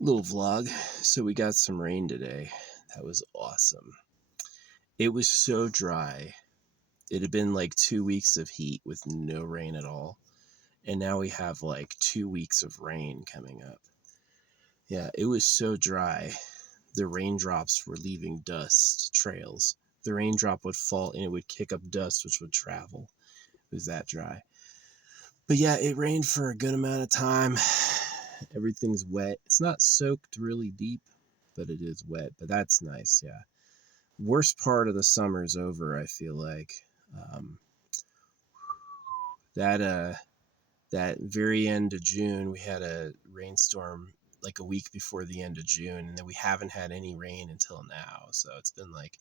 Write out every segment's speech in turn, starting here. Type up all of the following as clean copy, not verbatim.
Little vlog. So we got some rain today. That was awesome. It was so dry. It had been like 2 weeks of heat with no rain at all. And now we have like 2 weeks of rain coming up. Yeah, it was so dry. The raindrops were leaving dust trails. The raindrop would fall and it would kick up dust, which would travel. It was that dry. But yeah, it rained for a good amount of time. Everything's wet. It's not soaked really deep, but it is wet. But that's nice, yeah. Worst part of the summer's over, I feel like. Um, that that very end of June, we had a rainstorm like a week before the end of June, and then we haven't had any rain until now. So it's been like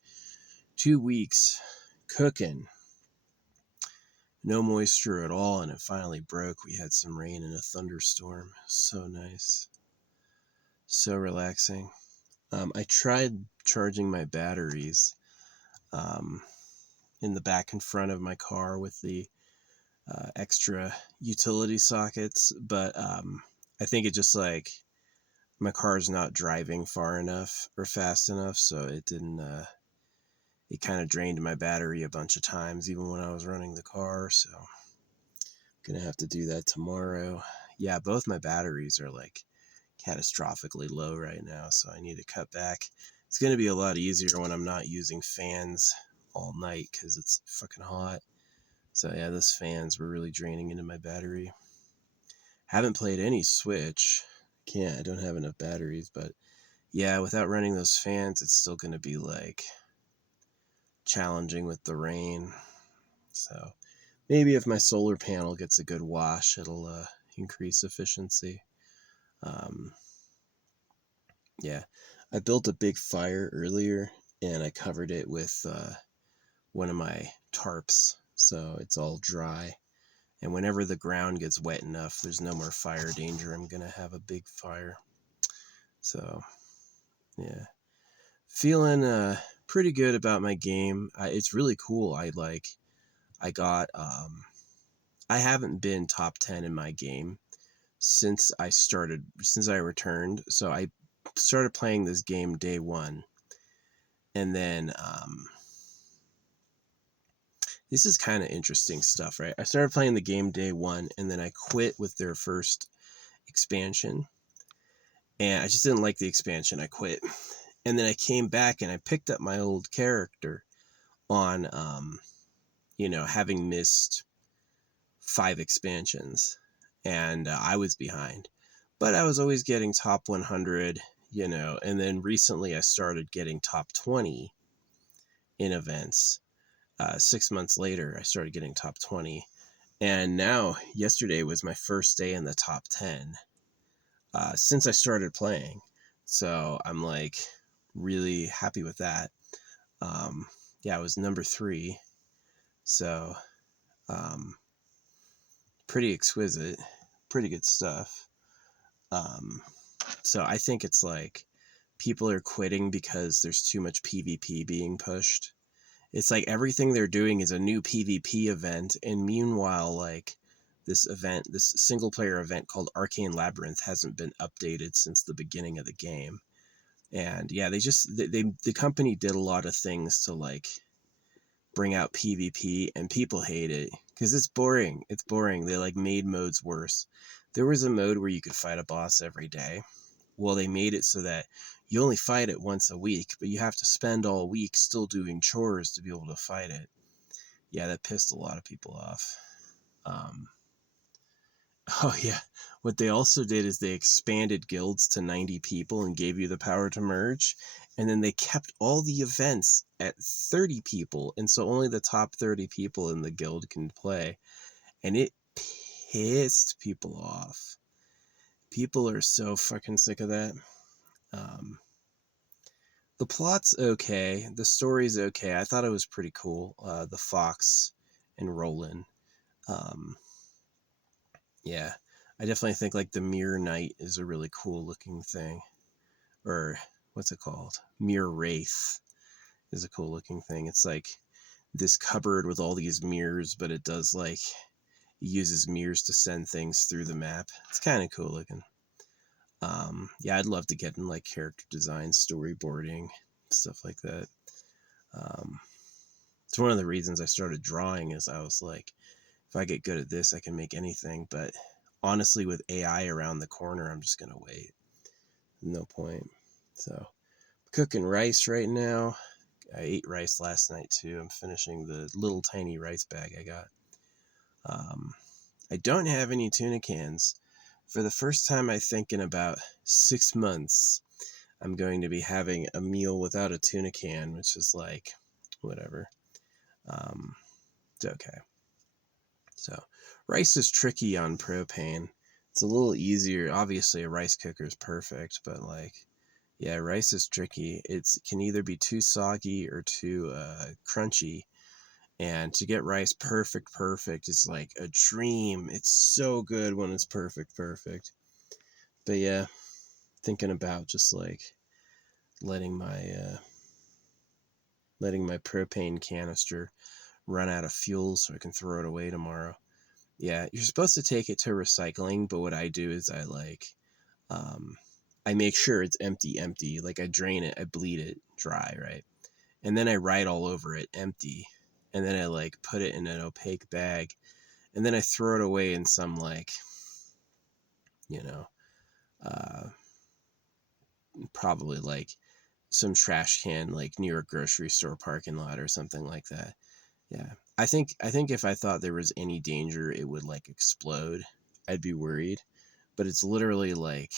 2 weeks cooking, no moisture at all, and it finally broke. We had some rain and a thunderstorm. So nice, so relaxing. I tried charging my batteries um, in the back and front of my car with the extra utility sockets, but I think it just like my car's not driving far enough or fast enough, so it didn't. It kind of drained my battery a bunch of times, even when I was running the car. So I'm gonna have to do that tomorrow. Yeah, both my batteries are like catastrophically low right now, so I need to cut back. It's gonna be a lot easier when I'm not using fans all night because it's fucking hot. So yeah, those fans were really draining into my battery. Haven't played any Switch. Can't. I don't have enough batteries, but yeah, without running those fans, it's still going to be like challenging with the rain. So maybe if my solar panel gets a good wash, it'll increase efficiency. Um, yeah, I built a big fire earlier and I covered it with one of my tarps, so it's all dry. And whenever the ground gets wet enough, there's no more fire danger. I'm going to have a big fire. So, yeah. Feeling pretty good about my game. It's really cool. I got I haven't been top 10 in my game since I returned. So I started playing this game day 1. And then this is kind of interesting stuff, right? I started playing the game day 1 and then I quit with their first expansion. And I just didn't like the expansion. I quit. And then I came back and I picked up my old character on having missed 5 expansions, and I was behind. But I was always getting top 100, and then recently I started getting top 20 in events. 6 months later, I started getting top 20. And now, yesterday was my first day in the top 10 since I started playing. So I'm like really happy with that. Yeah, I was number 3. So pretty exquisite, pretty good stuff. Um, so I think it's like people are quitting because there's too much PvP being pushed. It's like everything they're doing is a new PvP event, and meanwhile, like this single player event called Arcane Labyrinth hasn't been updated since the beginning of the game. And yeah, the company did a lot of things to like bring out PvP, and people hate it because it's boring. It's boring. They like made modes worse. There was a mode where you could fight a boss every day. Well, they made it so that you only fight it once a week, but you have to spend all week still doing chores to be able to fight it. Yeah, that pissed a lot of people off. Um, oh yeah, what they also did is they expanded guilds to 90 people and gave you the power to merge, and then they kept all the events at 30 people, and so only the top 30 people in the guild can play, and it pissed people off. People are so fucking sick of that. Um, the plot's okay. The story's okay. I thought it was pretty cool. The Fox and Roland. Um, yeah, I definitely think like the Mirror Knight is a really cool looking thing. Or what's it called? Mirror Wraith is a cool looking thing. It's like this cupboard with all these mirrors, but it does like it uses mirrors to send things through the map. It's kind of cool looking. Yeah, I'd love to get in like character design, storyboarding, stuff like that. Um, it's one of the reasons I started drawing is I was like, if I get good at this, I can make anything. But honestly, with AI around the corner, I'm just gonna wait. No point. So cooking rice right now. I ate rice last night too. I'm finishing the little tiny rice bag I got. Um, I don't have any tuna cans. For the first time, I think in about 6 months, I'm going to be having a meal without a tuna can, which is like, whatever. Um, it's okay. So, rice is tricky on propane. It's a little easier. Obviously, a rice cooker is perfect, but like, yeah, rice is tricky. It can either be too soggy or too crunchy. And to get rice perfect is like a dream. It's so good when it's perfect. But yeah, thinking about just like letting my uh, letting my propane canister run out of fuel so I can throw it away tomorrow. Yeah, you're supposed to take it to recycling, but what I do is um, I make sure it's empty. Like I drain it, I bleed it dry, right? And then I write all over it empty. And then I like put it in an opaque bag. And then I throw it away in some like, you know, uh, probably like some trash can like near a grocery store parking lot or something like that. Yeah. I think if I thought there was any danger it would like explode, I'd be worried. But it's literally like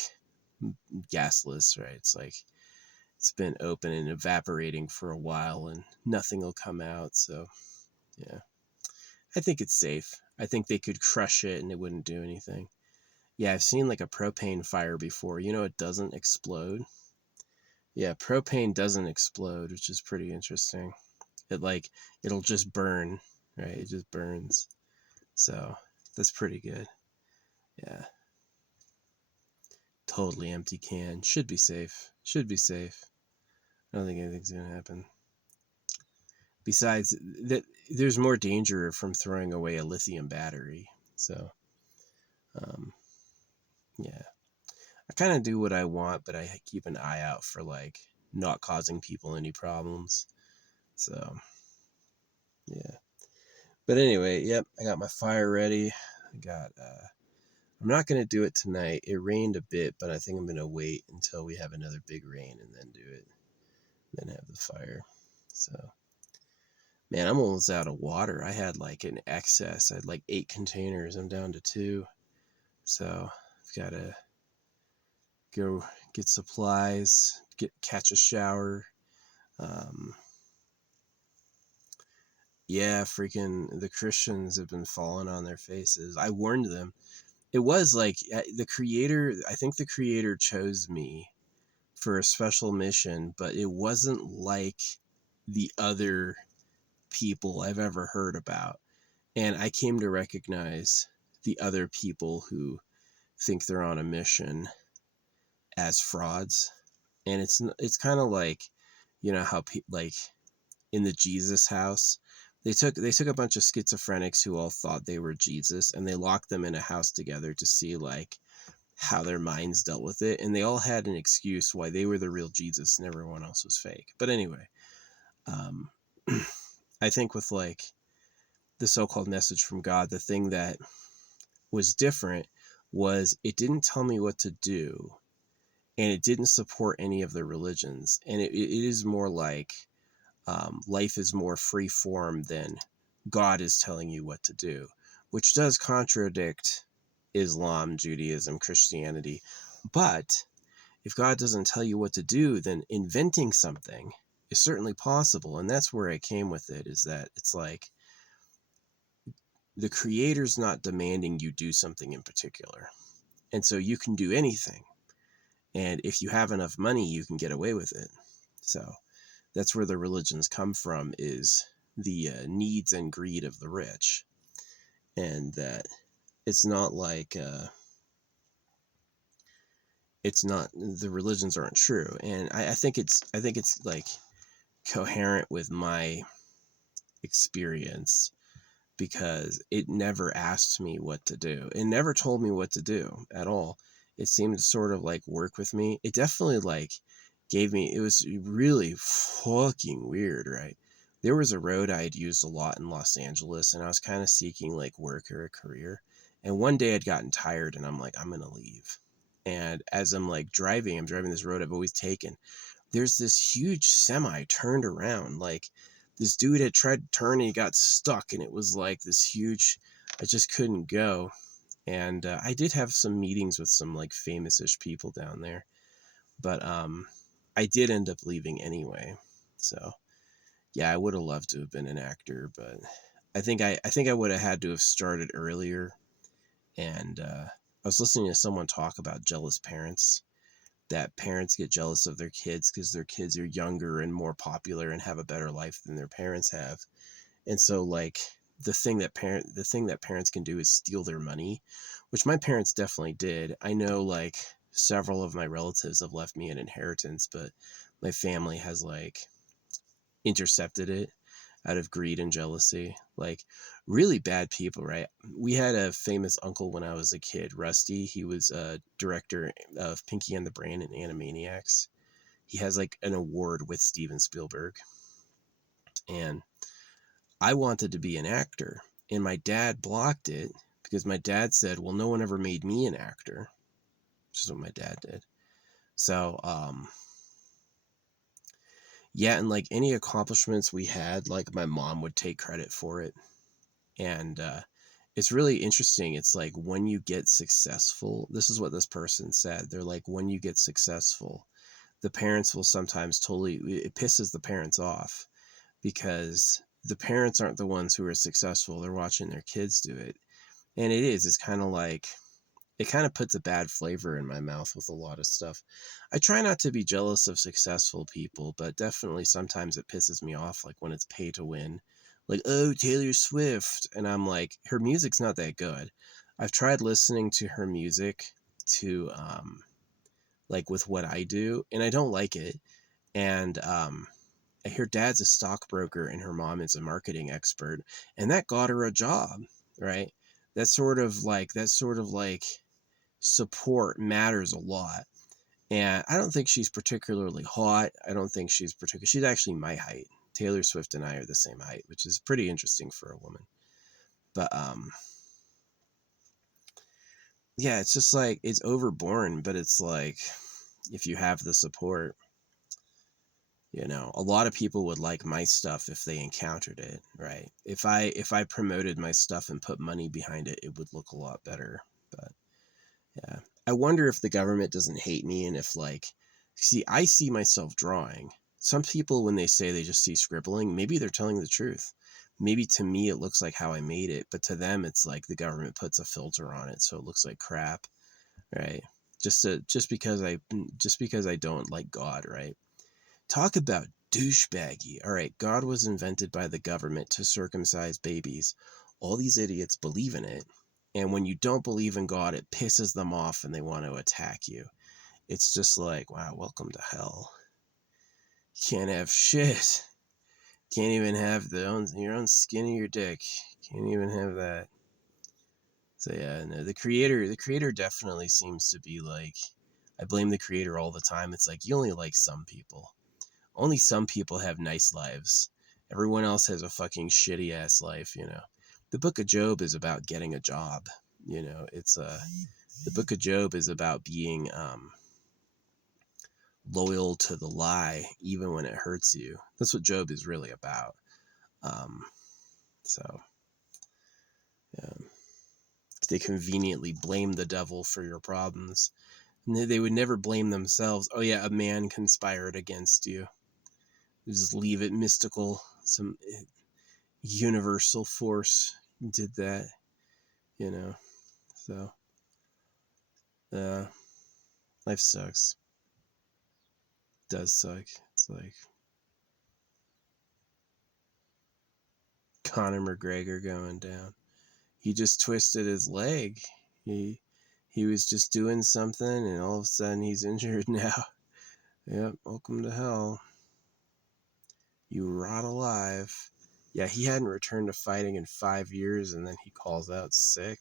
gasless, right? It's like it's been open and evaporating for a while and nothing will come out. So, yeah. I think it's safe. I think they could crush it and it wouldn't do anything. Yeah, I've seen like a propane fire before. It doesn't explode. Yeah, propane doesn't explode, which is pretty interesting. It'll just burn, right? It just burns. So that's pretty good. Yeah. Totally empty can. Should be safe. Should be safe. I don't think anything's gonna happen. Besides that, there's more danger from throwing away a lithium battery. So, um, yeah, I kind of do what I want, but I keep an eye out for like not causing people any problems. So, yeah. But anyway, yep, I got my fire ready. I'm not going to do it tonight. It rained a bit, but I think I'm going to wait until we have another big rain and then do it. Then have the fire. So, man, I'm almost out of water. I had like an excess. I had like 8 containers. I'm down to 2. So, I've got to go get supplies, catch a shower. Um, yeah, freaking the Christians have been falling on their faces. I warned them. It was like the creator, I think the creator chose me for a special mission, but it wasn't like the other people I've ever heard about. And I came to recognize the other people who think they're on a mission as frauds. And it's kind of like, how like in the Jesus house, they took a bunch of schizophrenics who all thought they were Jesus and they locked them in a house together to see like how their minds dealt with it, and they all had an excuse why they were the real Jesus and everyone else was fake. But anyway, um, I think with like the so-called message from God, the thing that was different was it didn't tell me what to do, and it didn't support any of the religions, and it is more like life is more free form than God is telling you what to do, which does contradict Islam, Judaism, Christianity. But if God doesn't tell you what to do, then inventing something is certainly possible. And that's where I came with it, is that it's like the creator's not demanding you do something in particular. And so you can do anything. And if you have enough money, you can get away with it. So that's where the religions come from, is the needs and greed of the rich. And that it's not like it's not, the religions aren't true. And I think it's like coherent with my experience, because it never asked me what to do. It never told me what to do at all. it seemed to sort of like work with me. It definitely like gave me, it was really fucking weird, right? There was a road I had used a lot in Los Angeles, and I was kind of seeking like work or a career. And one day I'd gotten tired, and I'm like, I'm going to leave. And as I'm like I'm driving this road I've always taken. There's this huge semi turned around. Like this dude had tried to turn and he got stuck, and it was like this huge, I just couldn't go. And I did have some meetings with some like famous-ish people down there, but I did end up leaving anyway. So yeah, I would have loved to have been an actor, but I think I would have had to have started earlier. And I was listening to someone talk about jealous parents, that parents get jealous of their kids because their kids are younger and more popular and have a better life than their parents have. And so like the thing that parents can do is steal their money, which my parents definitely did. I know like several of my relatives have left me an inheritance, but my family has like intercepted it out of greed and jealousy. Like really bad people, right? We had a famous uncle when I was a kid, Rusty. He was a director of Pinky and the Brain and Animaniacs. He has like an award with Steven Spielberg. And I wanted to be an actor, and my dad blocked it because my dad said, well, no one ever made me an actor, which is what my dad did. So, yeah, and like any accomplishments we had, like my mom would take credit for it. And it's really interesting. It's like when you get successful, this is what this person said. They're like, when you get successful, the parents will sometimes it pisses the parents off because the parents aren't the ones who are successful. They're watching their kids do it. And it's kind of like, it kind of puts a bad flavor in my mouth with a lot of stuff. I try not to be jealous of successful people, but definitely sometimes it pisses me off, like when it's pay to win. Like, oh, Taylor Swift. And I'm like, her music's not that good. I've tried listening to her music to, like with what I do, and I don't like it. And, her dad's a stockbroker and her mom is a marketing expert, and that got her a job, right? That sort of like support matters a lot. And I don't think she's particularly hot. I don't think she's actually my height. Taylor Swift and I are the same height, which is pretty interesting for a woman. But yeah, it's just like it's overborne, but it's like if you have the support, a lot of people would like my stuff if they encountered it, right? If I promoted my stuff and put money behind it, it would look a lot better. But yeah. I wonder if the government doesn't hate me, and if like, see, I see myself drawing. Some people, when they say they just see scribbling, maybe they're telling the truth. Maybe to me it looks like how I made it, but to them it's like the government puts a filter on it so it looks like crap, right? Just because I don't like God, right? Talk about douchebaggy. All right, God was invented by the government to circumcise babies. All these idiots believe in it. And when you don't believe in God, it pisses them off and they want to attack you. It's just like, wow, welcome to hell. You can't have shit. Can't even have your own skin in your dick. Can't even have that. So yeah, no, the creator definitely seems to be like, I blame the creator all the time. It's like you only like some people. Only some people have nice lives. Everyone else has a fucking shitty ass life. The Book of Job is about getting a job. It's the Book of Job is about being loyal to the lie even when it hurts you. That's what Job is really about. Um, so yeah. They conveniently blame the devil for your problems. And they would never blame themselves. Oh yeah, a man conspired against you. Just leave it mystical. Some universal force did that. So uh life sucks. It does suck. It's like Conor McGregor going down. He just twisted his leg. He was just doing something and all of a sudden he's injured now. Yep, welcome to hell. You rot alive. Yeah, he hadn't returned to fighting in 5 years and then he calls out sick.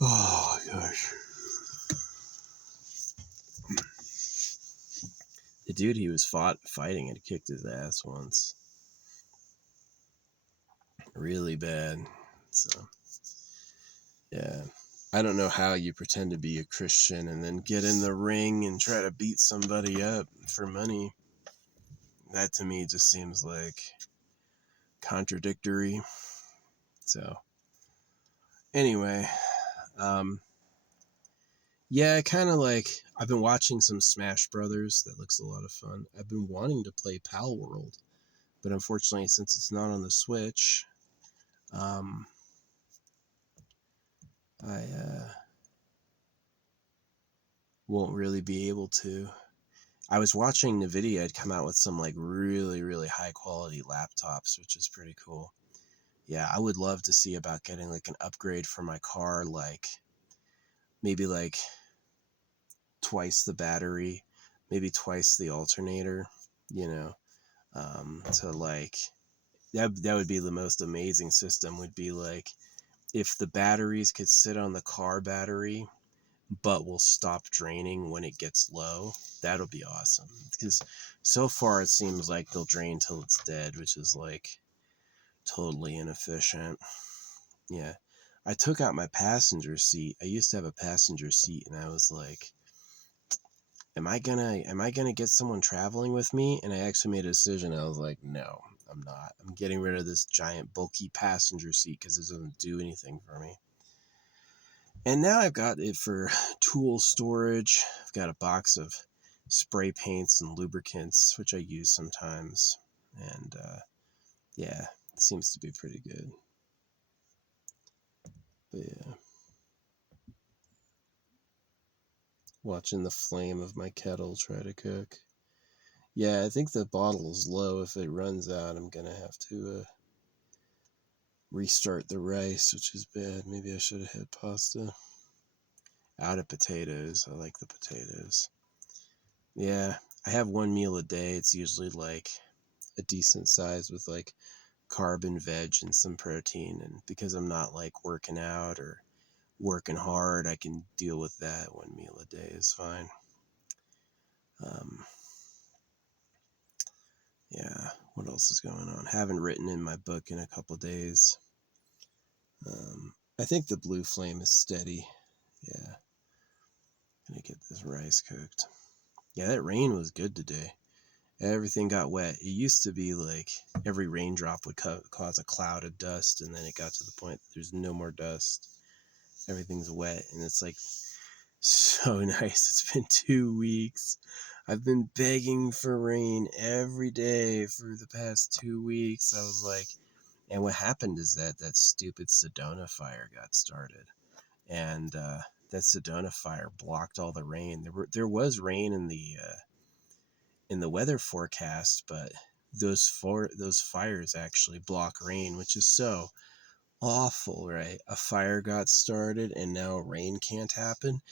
Oh gosh. The dude he was fighting had kicked his ass once. Really bad. So, yeah. I don't know how you pretend to be a Christian and then get in the ring and try to beat somebody up for money. That to me just seems like contradictory. So, anyway, yeah, kind of like I've been watching some Smash Brothers. That looks a lot of fun. I've been wanting to play Pal World, but unfortunately, since it's not on the Switch, um, I won't really be able to. I was watching NVIDIA had come out with some like really, really high quality laptops, which is pretty cool. Yeah, I would love to see about getting like an upgrade for my car, like maybe like twice the battery, maybe twice the alternator, you know. So like that would be the most amazing system, would be like if the batteries could sit on the car battery but will stop draining when it gets low. That'll be awesome, because so far it seems like they'll drain till it's dead, which is like totally inefficient. Yeah, I took out my passenger seat. I used to have a passenger seat, and I was like, am I gonna get someone traveling with me? And I actually made a decision. I was like, no, I'm not. I'm getting rid of this giant bulky passenger seat because it doesn't do anything for me. And now I've got it for tool storage. I've got a box of spray paints and lubricants, which I use sometimes. And yeah, it seems to be pretty good. But yeah, watching the flame of my kettle try to cook. Yeah, I think the bottle is low. If it runs out, I'm going to have to restart the rice, which is bad. Maybe I should have had pasta. Out of potatoes. I like the potatoes. Yeah, I have one meal a day. It's usually like a decent size with like carb and veg and some protein. And because I'm not like working out or working hard, I can deal with that. One meal a day is fine. Um, yeah, what else is going on? Haven't written in my book in a couple days. I think the blue flame is steady. Yeah, gonna get this rice cooked. Yeah, that rain was good today. Everything got wet. It used to be like every raindrop would cause a cloud of dust, and then it got to the point that there's no more dust. Everything's wet, and it's like so nice. It's been 2 weeks. I've been begging for rain every day for the past 2 weeks. I was like, and what happened is that stupid Sedona fire got started, and that Sedona fire blocked all the rain. There was rain in the weather forecast, but those fires actually block rain, which is so awful, right? A fire got started and now rain can't happen.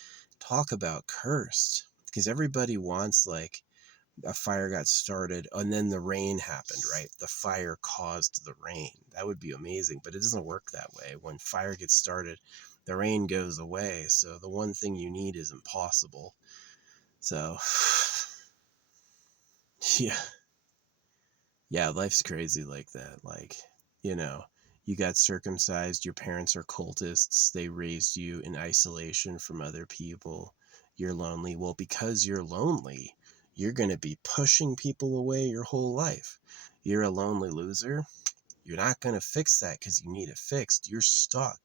Talk about cursed, because everybody wants like a fire got started and then the rain happened, right? The fire caused the rain. That would be amazing, but it doesn't work that way. When fire gets started, the rain goes away. So the one thing you need is impossible. So yeah. Yeah, life's crazy like that. Like, you know, you got circumcised, your parents are cultists, they raised you in isolation from other people. You're lonely. Well, because you're lonely, you're going to be pushing people away your whole life. You're a lonely loser. You're not going to fix that because you need it fixed. You're stuck,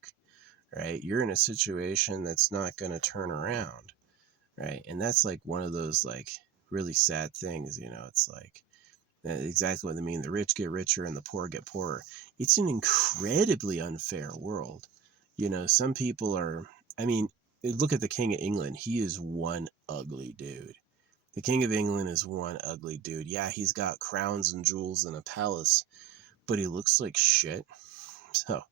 right? You're in a situation that's not going to turn around, right? And that's like one of those like really sad things, it's like, exactly what they mean. The rich get richer and the poor get poorer. It's an incredibly unfair world. Some people are, I mean, look at the King of England. He is one ugly dude. The King of England is one ugly dude. Yeah, he's got crowns and jewels and a palace, but he looks like shit. So,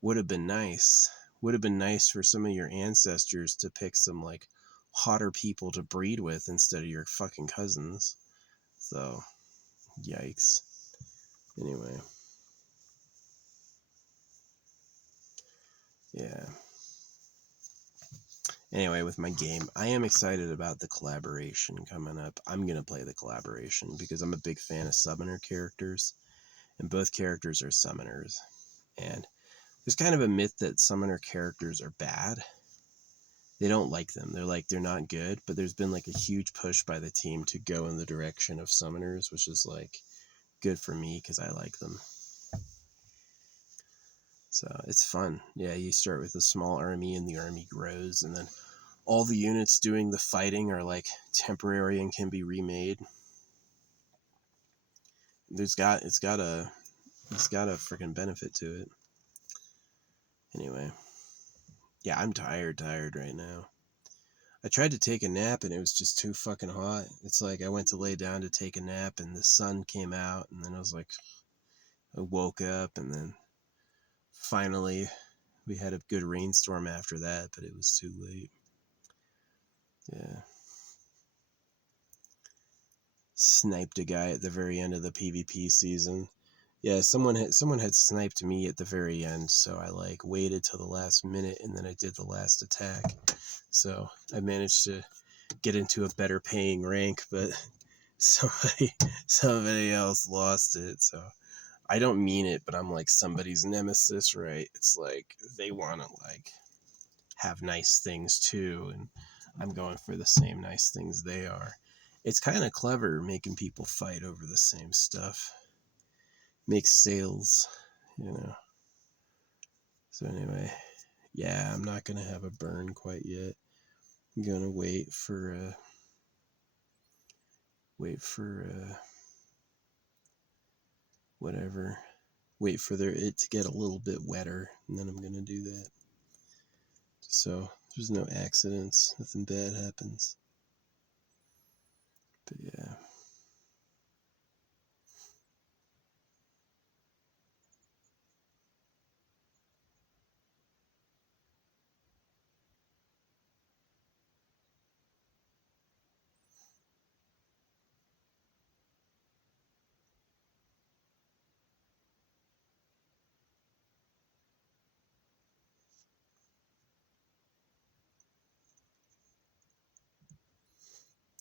would have been nice. Would have been nice for some of your ancestors to pick some like hotter people to breed with instead of your fucking cousins. So, yikes. Anyway. Yeah. Anyway, with my game, I am excited about the collaboration coming up. I'm going to play the collaboration because I'm a big fan of summoner characters, and both characters are summoners. And there's kind of a myth that summoner characters are bad. They don't like them. They're not good, but there's been like a huge push by the team to go in the direction of summoners, which is like good for me because I like them. So it's fun. Yeah, you start with a small army and the army grows, and then all the units doing the fighting are like temporary and can be remade. It's got a freaking benefit to it. Anyway, yeah, I'm tired right now. I tried to take a nap and it was just too fucking hot. It's like I went to lay down to take a nap and the sun came out, and then I was like, I woke up, and then finally we had a good rainstorm after that, but it was too late. Yeah. Sniped a guy at the very end of the PvP season. Yeah, someone had sniped me at the very end, so I like waited till the last minute and then I did the last attack. So I managed to get into a better paying rank, but somebody else lost it. So I don't mean it, but I'm like somebody's nemesis, right? It's like they want to like have nice things too, and I'm going for the same nice things they are. It's kind of clever making people fight over the same stuff. Makes sales, you know. So anyway, yeah, I'm not gonna have a burn quite yet. I'm gonna wait for whatever. Wait for it to get a little bit wetter, and then I'm gonna do that. So there's no accidents, nothing bad happens. But yeah.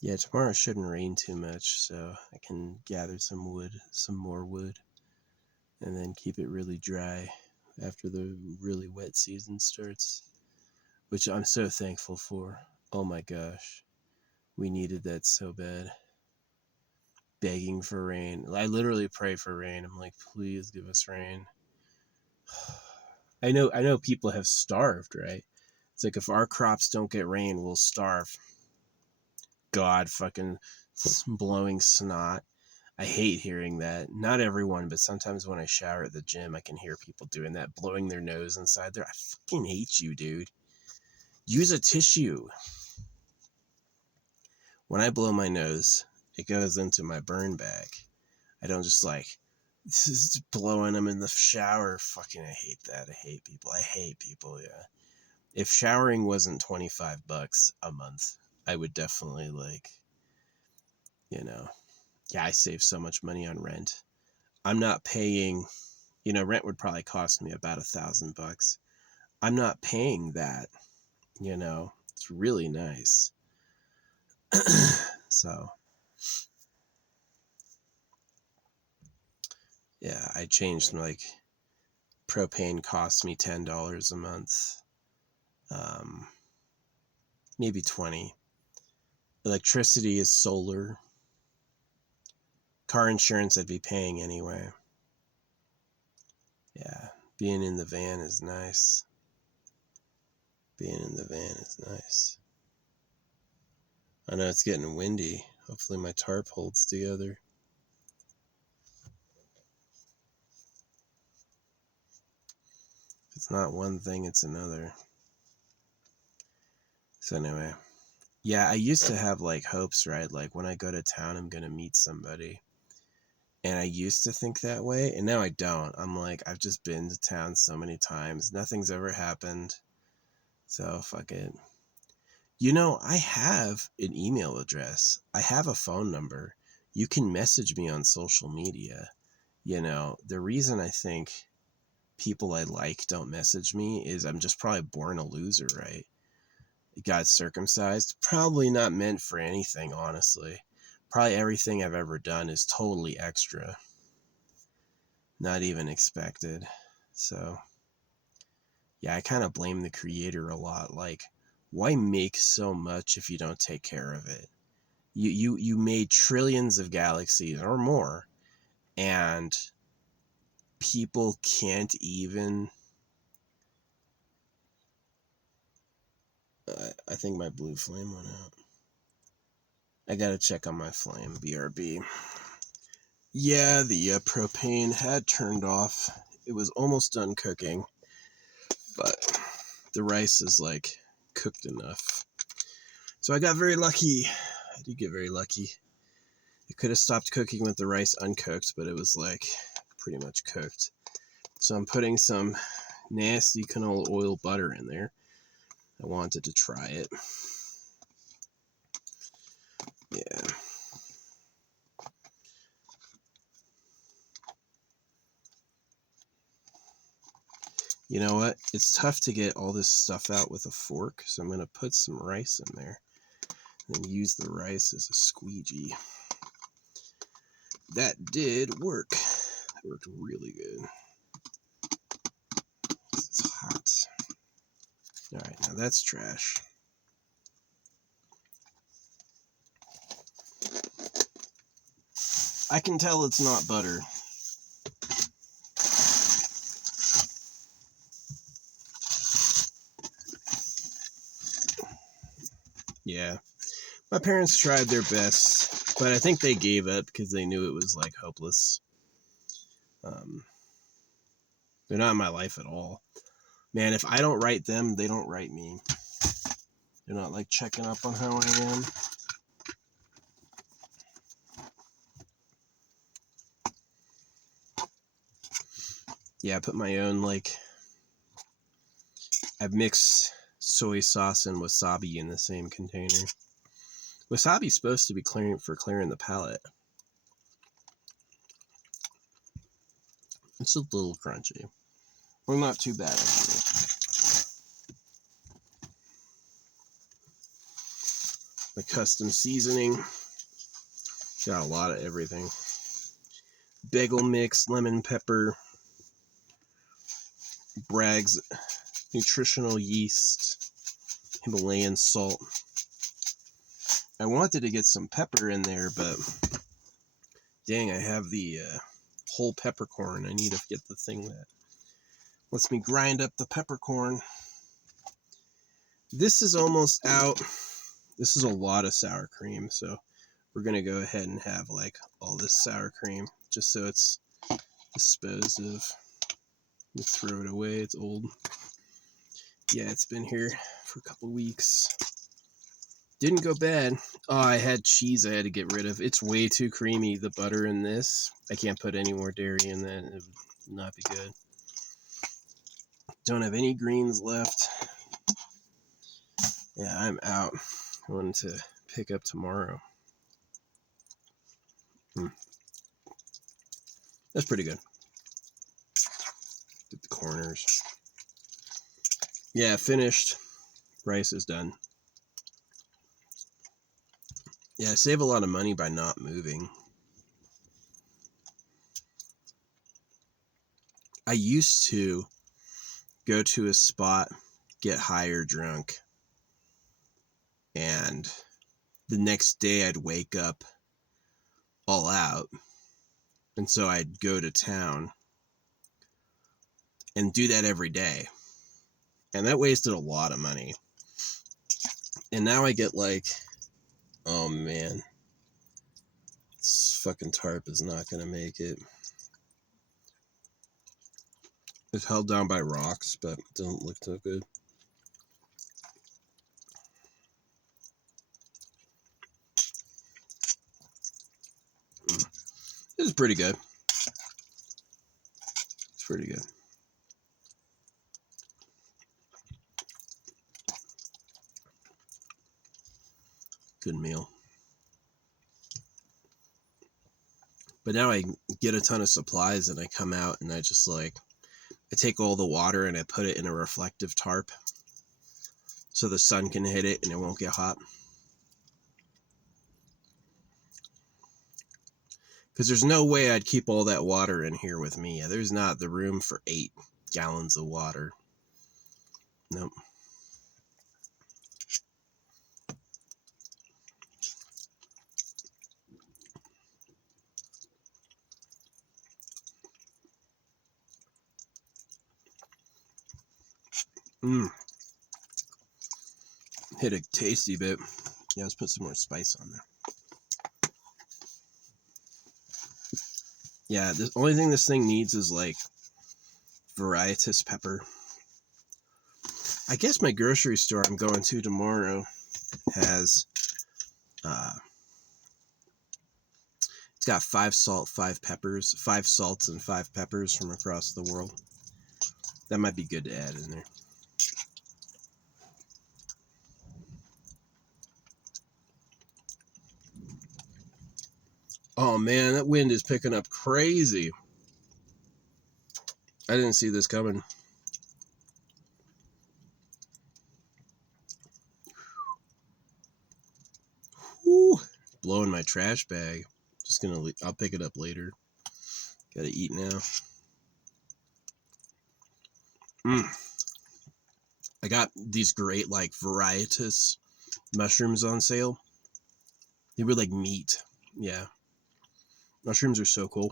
Yeah, tomorrow shouldn't rain too much, so I can gather some more wood, and then keep it really dry after the really wet season starts, which I'm so thankful for. Oh my gosh, we needed that so bad. Begging for rain. I literally pray for rain. I'm like, please give us rain. I know people have starved, right? It's like if our crops don't get rain, we'll starve. God fucking blowing snot. I hate hearing that. Not everyone, but sometimes when I shower at the gym, I can hear people doing that, blowing their nose inside there. I fucking hate you, dude. Use a tissue. When I blow my nose, it goes into my burn bag. I don't just like blowing them in the shower. Fucking, I hate that. I hate people. Yeah. If showering wasn't $25 a month, I would definitely like, yeah, I save so much money on rent. I'm not paying, rent would probably cost me about $1,000. I'm not paying that, it's really nice. So, yeah, I changed like propane costs me $10 a month. Maybe 20. Electricity is solar. Car insurance I'd be paying anyway. Yeah, being in the van is nice. I know it's getting windy. Hopefully my tarp holds together. If it's not one thing, it's another. So anyway, yeah, I used to have like hopes, right? Like when I go to town, I'm going to meet somebody. And I used to think that way, and now I don't. I'm like, I've just been to town so many times. Nothing's ever happened. So fuck it. I have an email address. I have a phone number. You can message me on social media. The reason I think people I like don't message me is I'm just probably born a loser, right? got circumcised. Probably not meant for anything, honestly. Probably everything I've ever done is totally extra. Not even expected. So, yeah, I kind of blame the creator a lot. Like, why make so much if you don't take care of it? You made trillions of galaxies or more, and people can't even... I think my blue flame went out. I gotta check on my flame, BRB. Yeah, the propane had turned off. It was almost done cooking, but the rice is like cooked enough. So I got very lucky. I did get very lucky. It could have stopped cooking with the rice uncooked, but it was like pretty much cooked. So I'm putting some nasty canola oil butter in there. I wanted to try it. Yeah. You know what? It's tough to get all this stuff out with a fork, so I'm going to put some rice in there and then use the rice as a squeegee. That did work. That worked really good. It's hot. Alright, now that's trash. I can tell it's not butter. Yeah. My parents tried their best, but I think they gave up because they knew it was like hopeless. They're not in my life at all. Man, if I don't write them, they don't write me. They're not like checking up on how I am. Yeah, I put my own, like, I've mixed soy sauce and wasabi in the same container. Wasabi's supposed to be clearing the palate. It's a little crunchy. Well, not too bad, actually. The custom seasoning. Got a lot of everything. Bagel mix, lemon pepper, Bragg's nutritional yeast, Himalayan salt. I wanted to get some pepper in there, but dang, I have the whole peppercorn. I need to get the thing that lets me grind up the peppercorn. This is almost out. This is a lot of sour cream, so we're going to go ahead and have like all this sour cream just so it's disposed of. You throw it away, it's old. Yeah, it's been here for a couple weeks. Didn't go bad. Oh, I had cheese I had to get rid of. It's way too creamy, the butter in this. I can't put any more dairy in that. It would not be good. Don't have any greens left. Yeah, I'm out. Going to pick up tomorrow. That's pretty good. Did the corners. Yeah, finished. Rice is done. Yeah, I save a lot of money by not moving. I used to go to a spot, get high or drunk, and the next day I'd wake up all out. And so I'd go to town and do that every day. And that wasted a lot of money. And now I get like, oh man, this fucking tarp is not going to make it. It's held down by rocks, but it doesn't look so good. This is pretty good. It's pretty good. Good meal. But now I get a ton of supplies and I come out and I take all the water and I put it in a reflective tarp. so the sun can hit it and it won't get hot. Because there's no way I'd keep all that water in here with me. There's not the room for 8 gallons of water. Nope. Hit a tasty bit. Yeah, let's put some more spice on there. Yeah, the only thing this thing needs is like Varietas pepper. I guess my grocery store I'm going to tomorrow has it's got 5 salt, 5 peppers, 5 salts and 5 peppers from across the world. That might be good to add in there. Oh man, that wind is picking up crazy. I didn't see this coming. Whew. Blowing my trash bag. Just gonna, I'll pick it up later. Gotta eat now. I got these great like Varietas mushrooms on sale. They were like meat. Yeah. Mushrooms are so cool.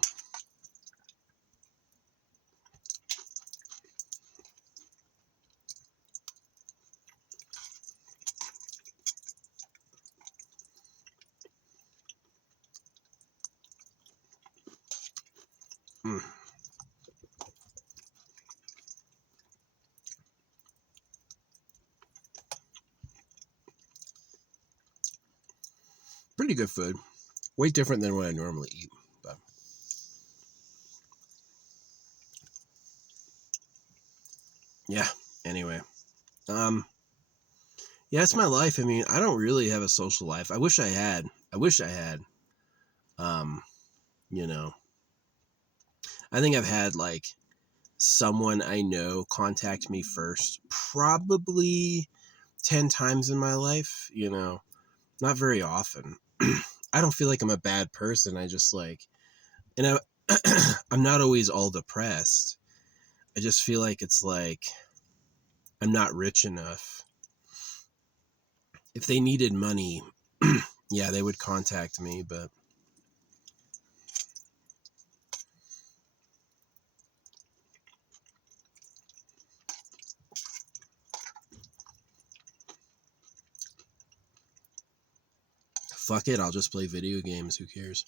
Pretty good food. Way different than what I normally eat. But yeah, anyway. Yeah, it's my life. I mean, I don't really have a social life. I wish I had. Um, you know, I think I've had like someone I know contact me first, probably 10 times in my life, not very often. I don't feel like I'm a bad person. I just like, I'm not always all depressed. I just feel like it's like I'm not rich enough. If they needed money, yeah, they would contact me, but fuck it, I'll just play video games. Who cares?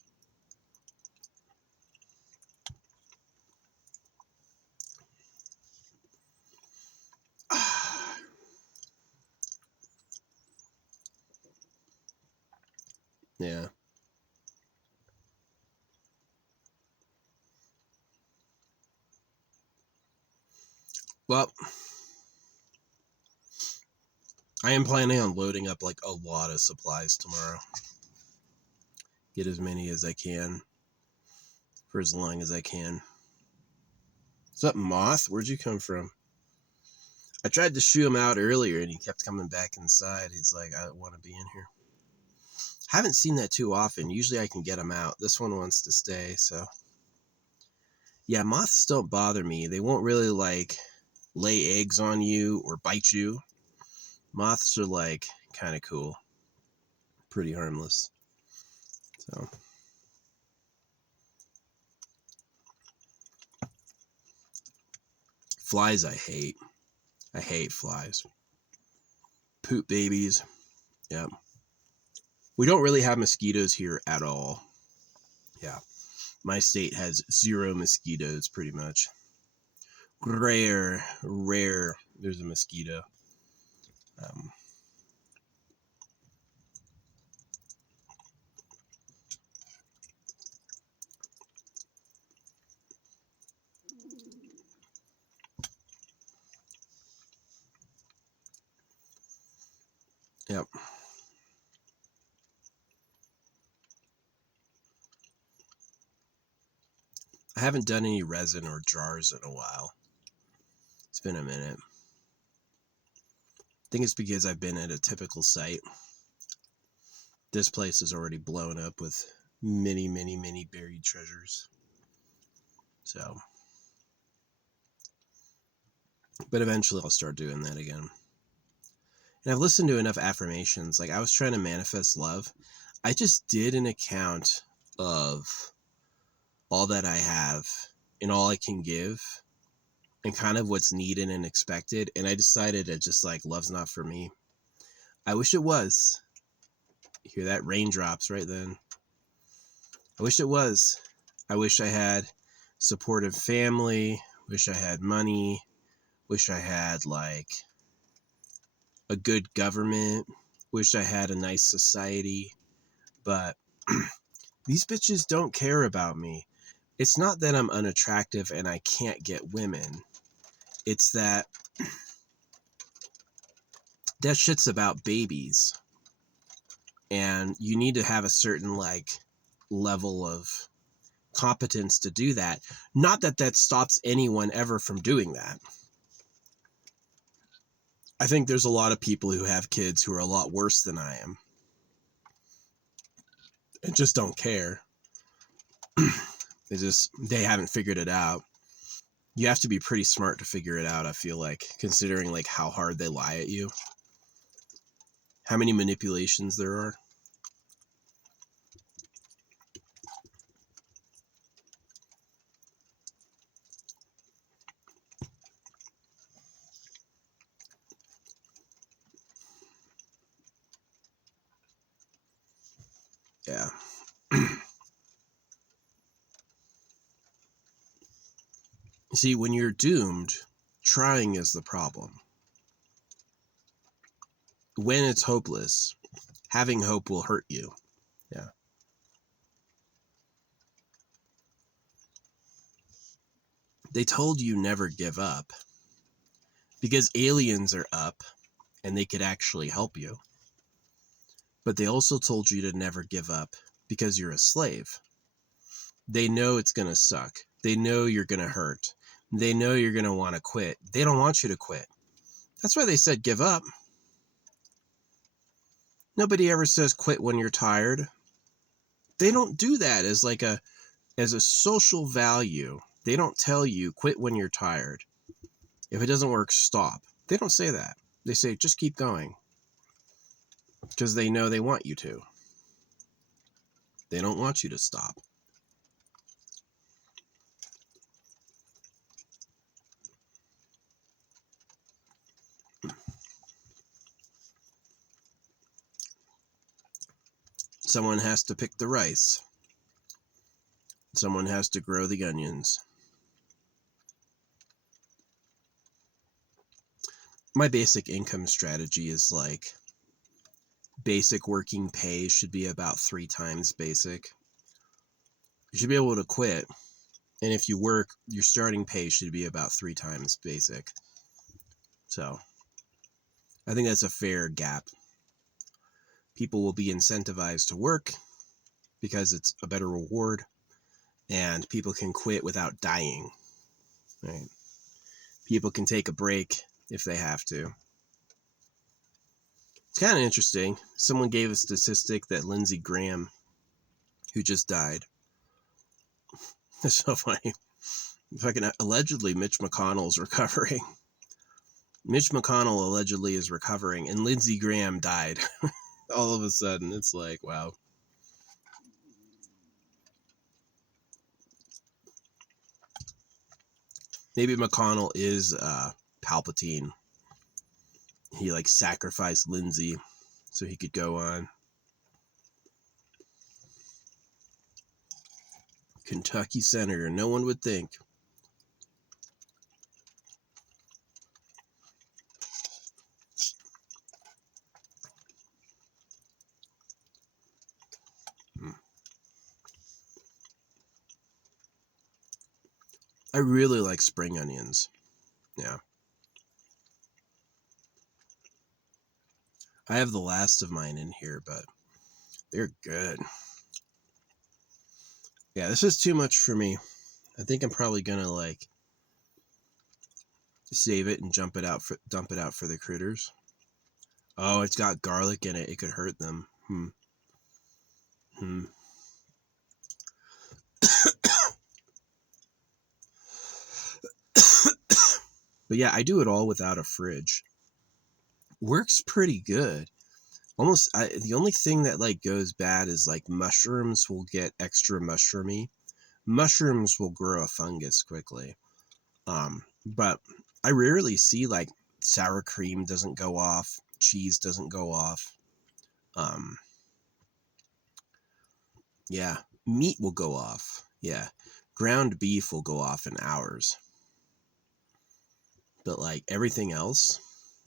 Yeah. Well, I am planning on loading up like a lot of supplies tomorrow. Get as many as I can for as long as I can. What's up, Moth? Where'd you come from? I tried to shoo him out earlier and he kept coming back inside. He's like, I don't want to be in here. Haven't seen that too often. Usually I can get him out. This one wants to stay, so. Yeah, moths don't bother me. They won't really like lay eggs on you or bite you. Moths are like kind of cool. Pretty harmless. So. Flies I hate. I hate flies. Poop babies. Yep. We don't really have mosquitoes here at all. Yeah. My state has 0 mosquitoes pretty much. Rare there's a mosquito. Yep. I haven't done any resin or jars in a while. It's been a minute. think it's because I've been at a typical site. This place is already blown up with many, many, many buried treasures. So, but eventually I'll start doing that again. And I've listened to enough affirmations. Like, I was trying to manifest love. I just did an account of all that I have and all I can give and kind of what's needed and expected. And I decided that just like, love's not for me. I wish it was. You hear that? Raindrops right then. I wish it was. I wish I had supportive family. Wish I had money. Wish I had like a good government. Wish I had a nice society. But these bitches don't care about me. It's not that I'm unattractive and I can't get women. It's that that shit's about babies. And you need to have a certain like level of competence to do that. Not that that stops anyone ever from doing that. I think there's a lot of people who have kids who are a lot worse than I am and just don't care. They haven't figured it out. You have to be pretty smart to figure it out, I feel like, considering like how hard they lie at you, how many manipulations there are. Yeah. See, when you're doomed, trying is the problem. When it's hopeless, having hope will hurt you. Yeah. They told you never give up because aliens are up and they could actually help you. But they also told you to never give up because you're a slave. They know it's going to suck. They know you're going to hurt. They know you're going to want to quit. They don't want you to quit. That's why they said give up. Nobody ever says quit when you're tired. They don't do that as like as a social value. They don't tell you quit when you're tired. If it doesn't work, stop. They don't say that. They say just keep going. Because they know they want you to. They don't want you to stop. Someone has to pick the rice. Someone has to grow the onions. My basic income strategy is like basic working pay should be about 3 times basic. You should be able to quit. And if you work, your starting pay should be about 3 times basic. So I think that's a fair gap. People will be incentivized to work because it's a better reward, and people can quit without dying. Right? People can take a break if they have to. It's kind of interesting. Someone gave a statistic that Lindsey Graham, who just died, it's so funny. Fucking allegedly, Mitch McConnell's recovering. Mitch McConnell allegedly is recovering, and Lindsey Graham died. All of a sudden, it's like, wow. Maybe McConnell is Palpatine. He like sacrificed Lindsey so he could go on. Kentucky senator, no one would think. I really like spring onions. Yeah. I have the last of mine in here, but they're good. Yeah, this is too much for me. I think I'm probably gonna like save it and dump it out for the critters. Oh, it's got garlic in it. It could hurt them. Hmm. But yeah, I do it all without a fridge. Works pretty good. Almost the only thing that like goes bad is like mushrooms will get extra mushroomy. Mushrooms will grow a fungus quickly. But I rarely see like sour cream doesn't go off, cheese doesn't go off. Um, yeah, meat will go off. Yeah, ground beef will go off in hours. But like everything else,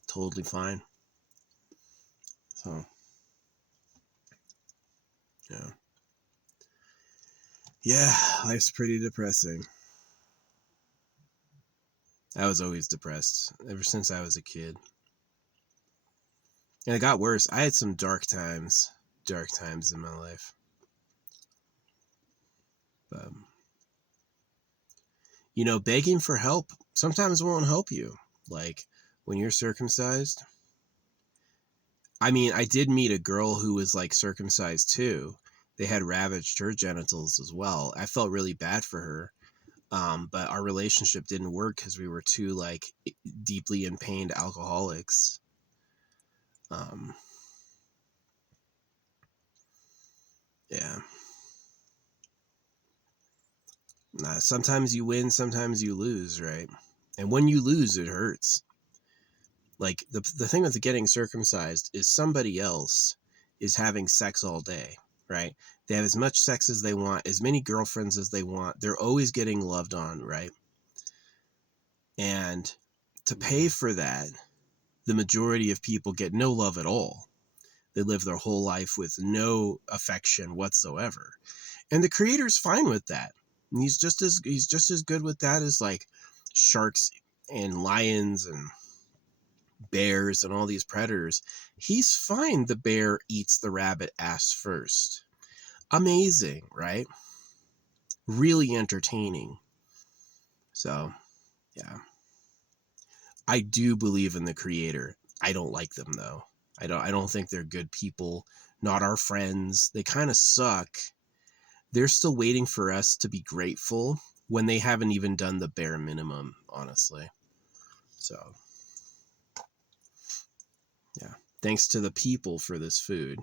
totally fine. So yeah, yeah, life's pretty depressing. I was always depressed ever since I was a kid, and it got worse. I had some dark times in my life. But you know, begging for help sometimes won't help you. Like when you're circumcised. I mean, I did meet a girl who was like circumcised too. They had ravaged her genitals as well. I felt really bad for her. But our relationship didn't work because we were two like deeply in pain alcoholics. Um, yeah. Sometimes you win, sometimes you lose, right? And when you lose, it hurts. Like the thing with getting circumcised is somebody else is having sex all day, right? They have as much sex as they want, as many girlfriends as they want. They're always getting loved on, right? And to pay for that, the majority of people get no love at all. They live their whole life with no affection whatsoever. And the creator's fine with that. And he's just as good with that as like sharks and lions and bears and all these predators. He's fine the bear eats the rabbit ass first. Amazing, right? Really entertaining. So, yeah. I do believe in the creator. I don't like them though. I don't think they're good people. Not our friends. They kind of suck. They're still waiting for us to be grateful when they haven't even done the bare minimum, honestly. So, yeah. Thanks to the people for this food.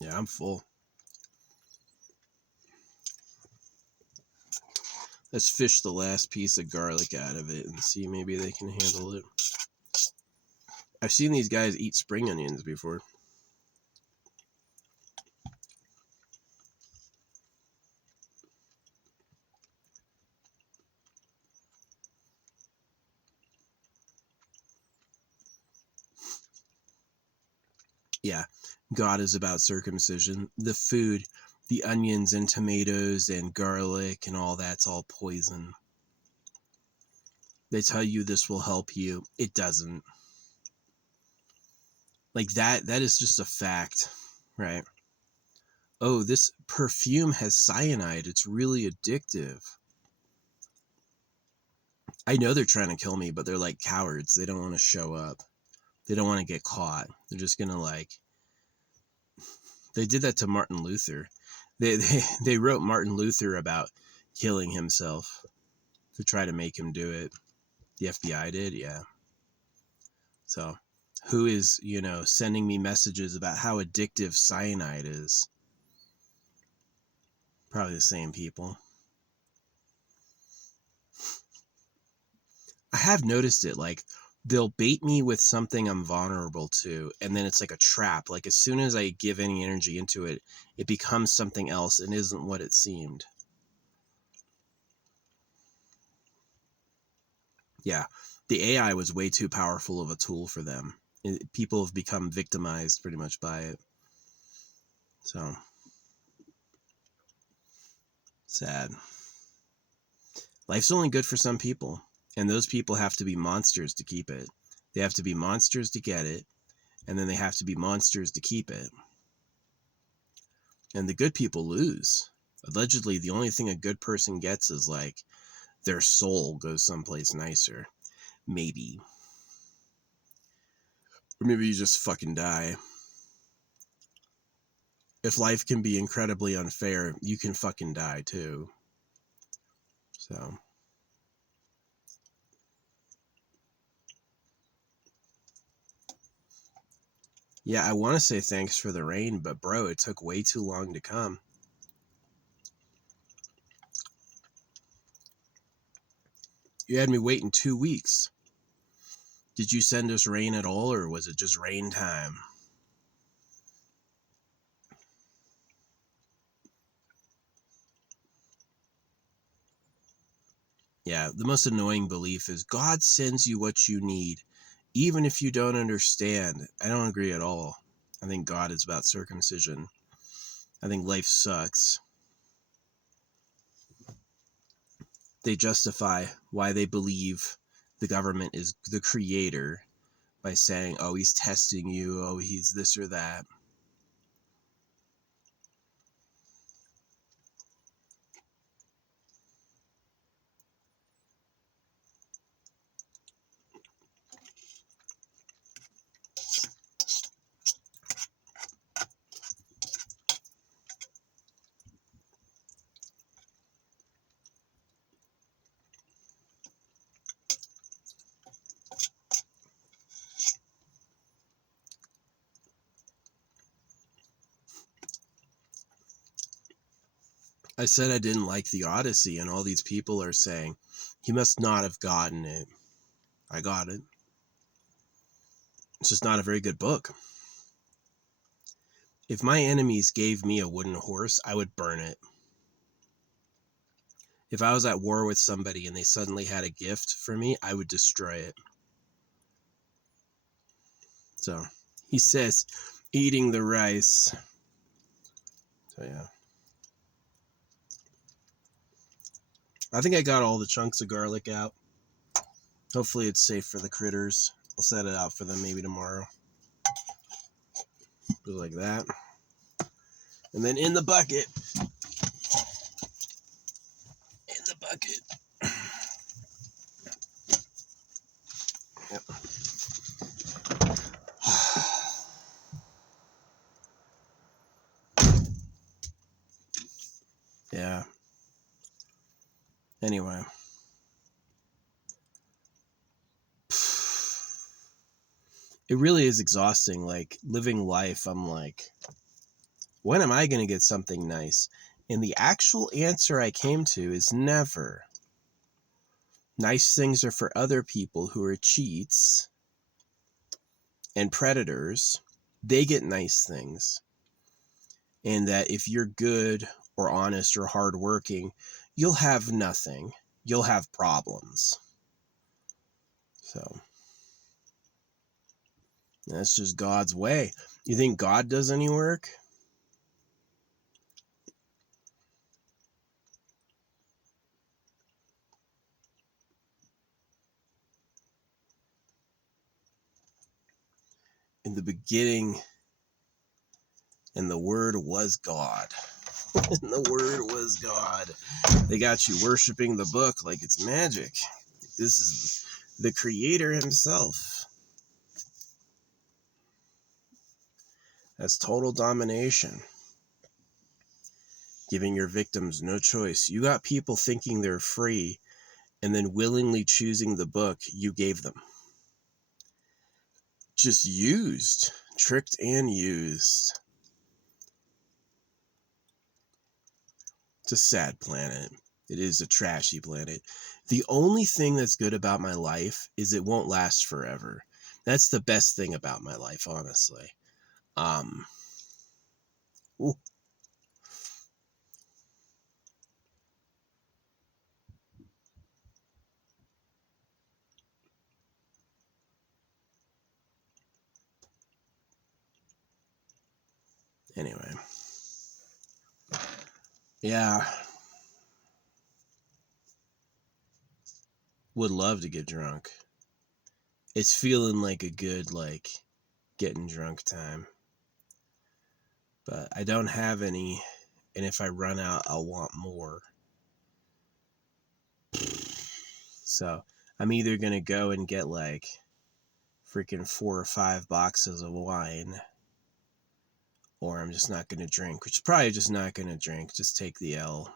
Yeah, I'm full. Let's fish the last piece of garlic out of it and see maybe they can handle it. I've seen these guys eat spring onions before. Yeah, God is about circumcision. The food, the onions and tomatoes and garlic and all that's all poison. They tell you this will help you. It doesn't. Like that is just a fact, right? Oh, this perfume has cyanide. It's really addictive. I know they're trying to kill me, but they're like cowards. They don't want to show up. They don't want to get caught. They're just going to like they did that to Martin Luther. They wrote Martin Luther about killing himself to try to make him do it. The FBI did, yeah. So, who is, sending me messages about how addictive cyanide is? Probably the same people. I have noticed it. Like, they'll bait me with something I'm vulnerable to, and then it's like a trap. Like, as soon as I give any energy into it, it becomes something else and isn't what it seemed. Yeah, the AI was way too powerful of a tool for them. People have become victimized pretty much by it. So, sad. Life's only good for some people, and those people have to be monsters to keep it. They have to be monsters to get it, and then they have to be monsters to keep it. And the good people lose. Allegedly, the only thing a good person gets is like their soul goes someplace nicer. Maybe. Or maybe you just fucking die. If life can be incredibly unfair, you can fucking die too. So. Yeah, I want to say thanks for the rain, but bro, it took way too long to come. You had me waiting 2 weeks. Did you send us rain at all, or was it just rain time? Yeah, the most annoying belief is God sends you what you need, even if you don't understand. I don't agree at all. I think God is about circumcision. I think life sucks. They justify why they believe the government is the creator by saying, oh, he's testing you, oh, he's this or that. I said I didn't like the Odyssey, and all these people are saying, he must not have gotten it. I got it. It's just not a very good book. If my enemies gave me a wooden horse, I would burn it. If I was at war with somebody and they suddenly had a gift for me, I would destroy it. So, he says, eating the rice. So, yeah. I think I got all the chunks of garlic out. Hopefully it's safe for the critters. I'll set it out for them maybe tomorrow. Do like that. And then in the bucket. In the bucket. Yep. Yeah. Anyway. It really is exhausting. Like, living life, I'm like, when am I going to get something nice? And the actual answer I came to is never. Nice things are for other people who are cheats and predators. They get nice things. And that if you're good or honest or hardworking, you'll have nothing. You'll have problems. So, that's just God's way. You think God does any work? In the beginning, and the Word was God. And the Word was God. They got you worshiping the book like it's magic. This is the Creator himself. That's total domination. Giving your victims no choice. You got people thinking they're free and then willingly choosing the book you gave them. Just used. Tricked and used. It's a sad planet. It is a trashy planet. The only thing that's good about my life is it won't last forever. That's the best thing about my life, honestly. Ooh. Anyway. Yeah. Would love to get drunk. It's feeling like a good, getting drunk time. but I don't have any, and if I run out, I'll want more. So I'm either gonna go and get like freaking 4 or 5 boxes of wine, or I'm just not gonna drink, which is probably just not gonna drink, just take the L.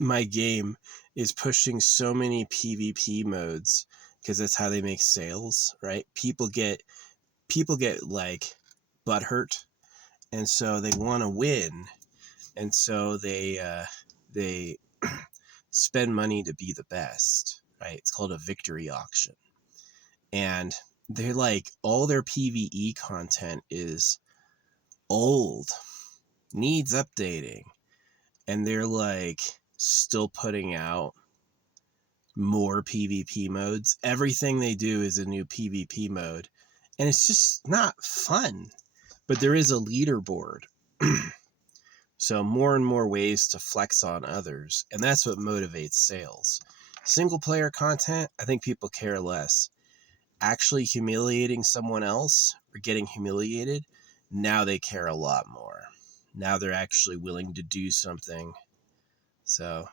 My game is pushing so many PvP modes because that's how they make sales, right? People get like butthurt, and so they want to win, and so they spend money to be the best, right? It's called a victory auction, and they're like all their PvE content is old, needs updating, and they're like still putting out more PvP modes. Everything they do is a new PvP mode, and it's just not fun. But there is a leaderboard. So more and more ways to flex on others, and that's what motivates sales. Single player content, I think people care less. Actually humiliating someone else or getting humiliated, now they care a lot more. Now they're actually willing to do something. So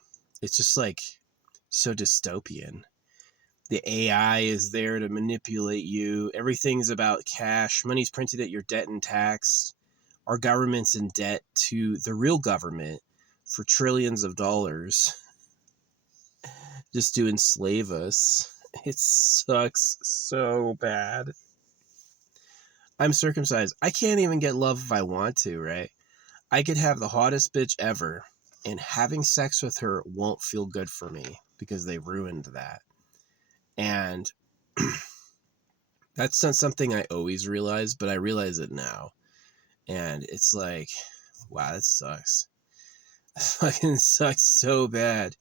it's just like so dystopian. The AI is there to manipulate you. Everything's about cash. Money's printed at your debt and taxed. Our government's in debt to the real government for trillions of dollars just to enslave us. It sucks so bad. I'm circumcised. I can't even get love if I want to, right? I could have the hottest bitch ever, and having sex with her won't feel good for me because they ruined that. And that's not something I always realized, but I realize it now. And it's like, wow, that sucks. It fucking sucks so bad.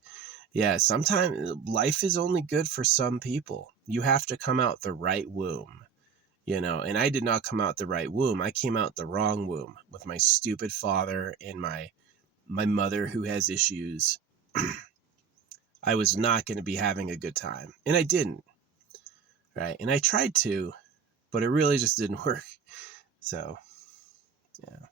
Yeah, sometimes life is only good for some people. You have to come out the right womb, and I did not come out the right womb. I came out the wrong womb with my stupid father and my mother who has issues. I was not going to be having a good time, and I didn't, right? And I tried to, but it really just didn't work. So, yeah.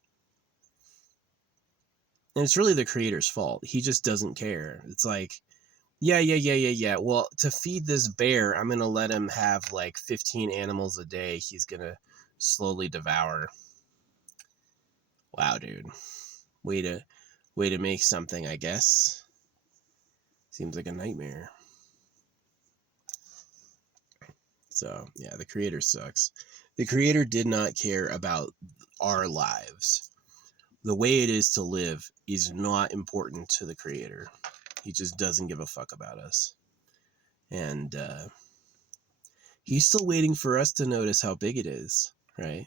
And it's really the creator's fault. He just doesn't care. It's like, yeah. Well, to feed this bear, I'm going to let him have like 15 animals a day he's going to slowly devour. Wow, dude. Way to make something, I guess. Seems like a nightmare. So, yeah, the creator sucks. The creator did not care about our lives. The way it is to live is not important to the creator. He just doesn't give a fuck about us. And he's still waiting for us to notice how big it is, right?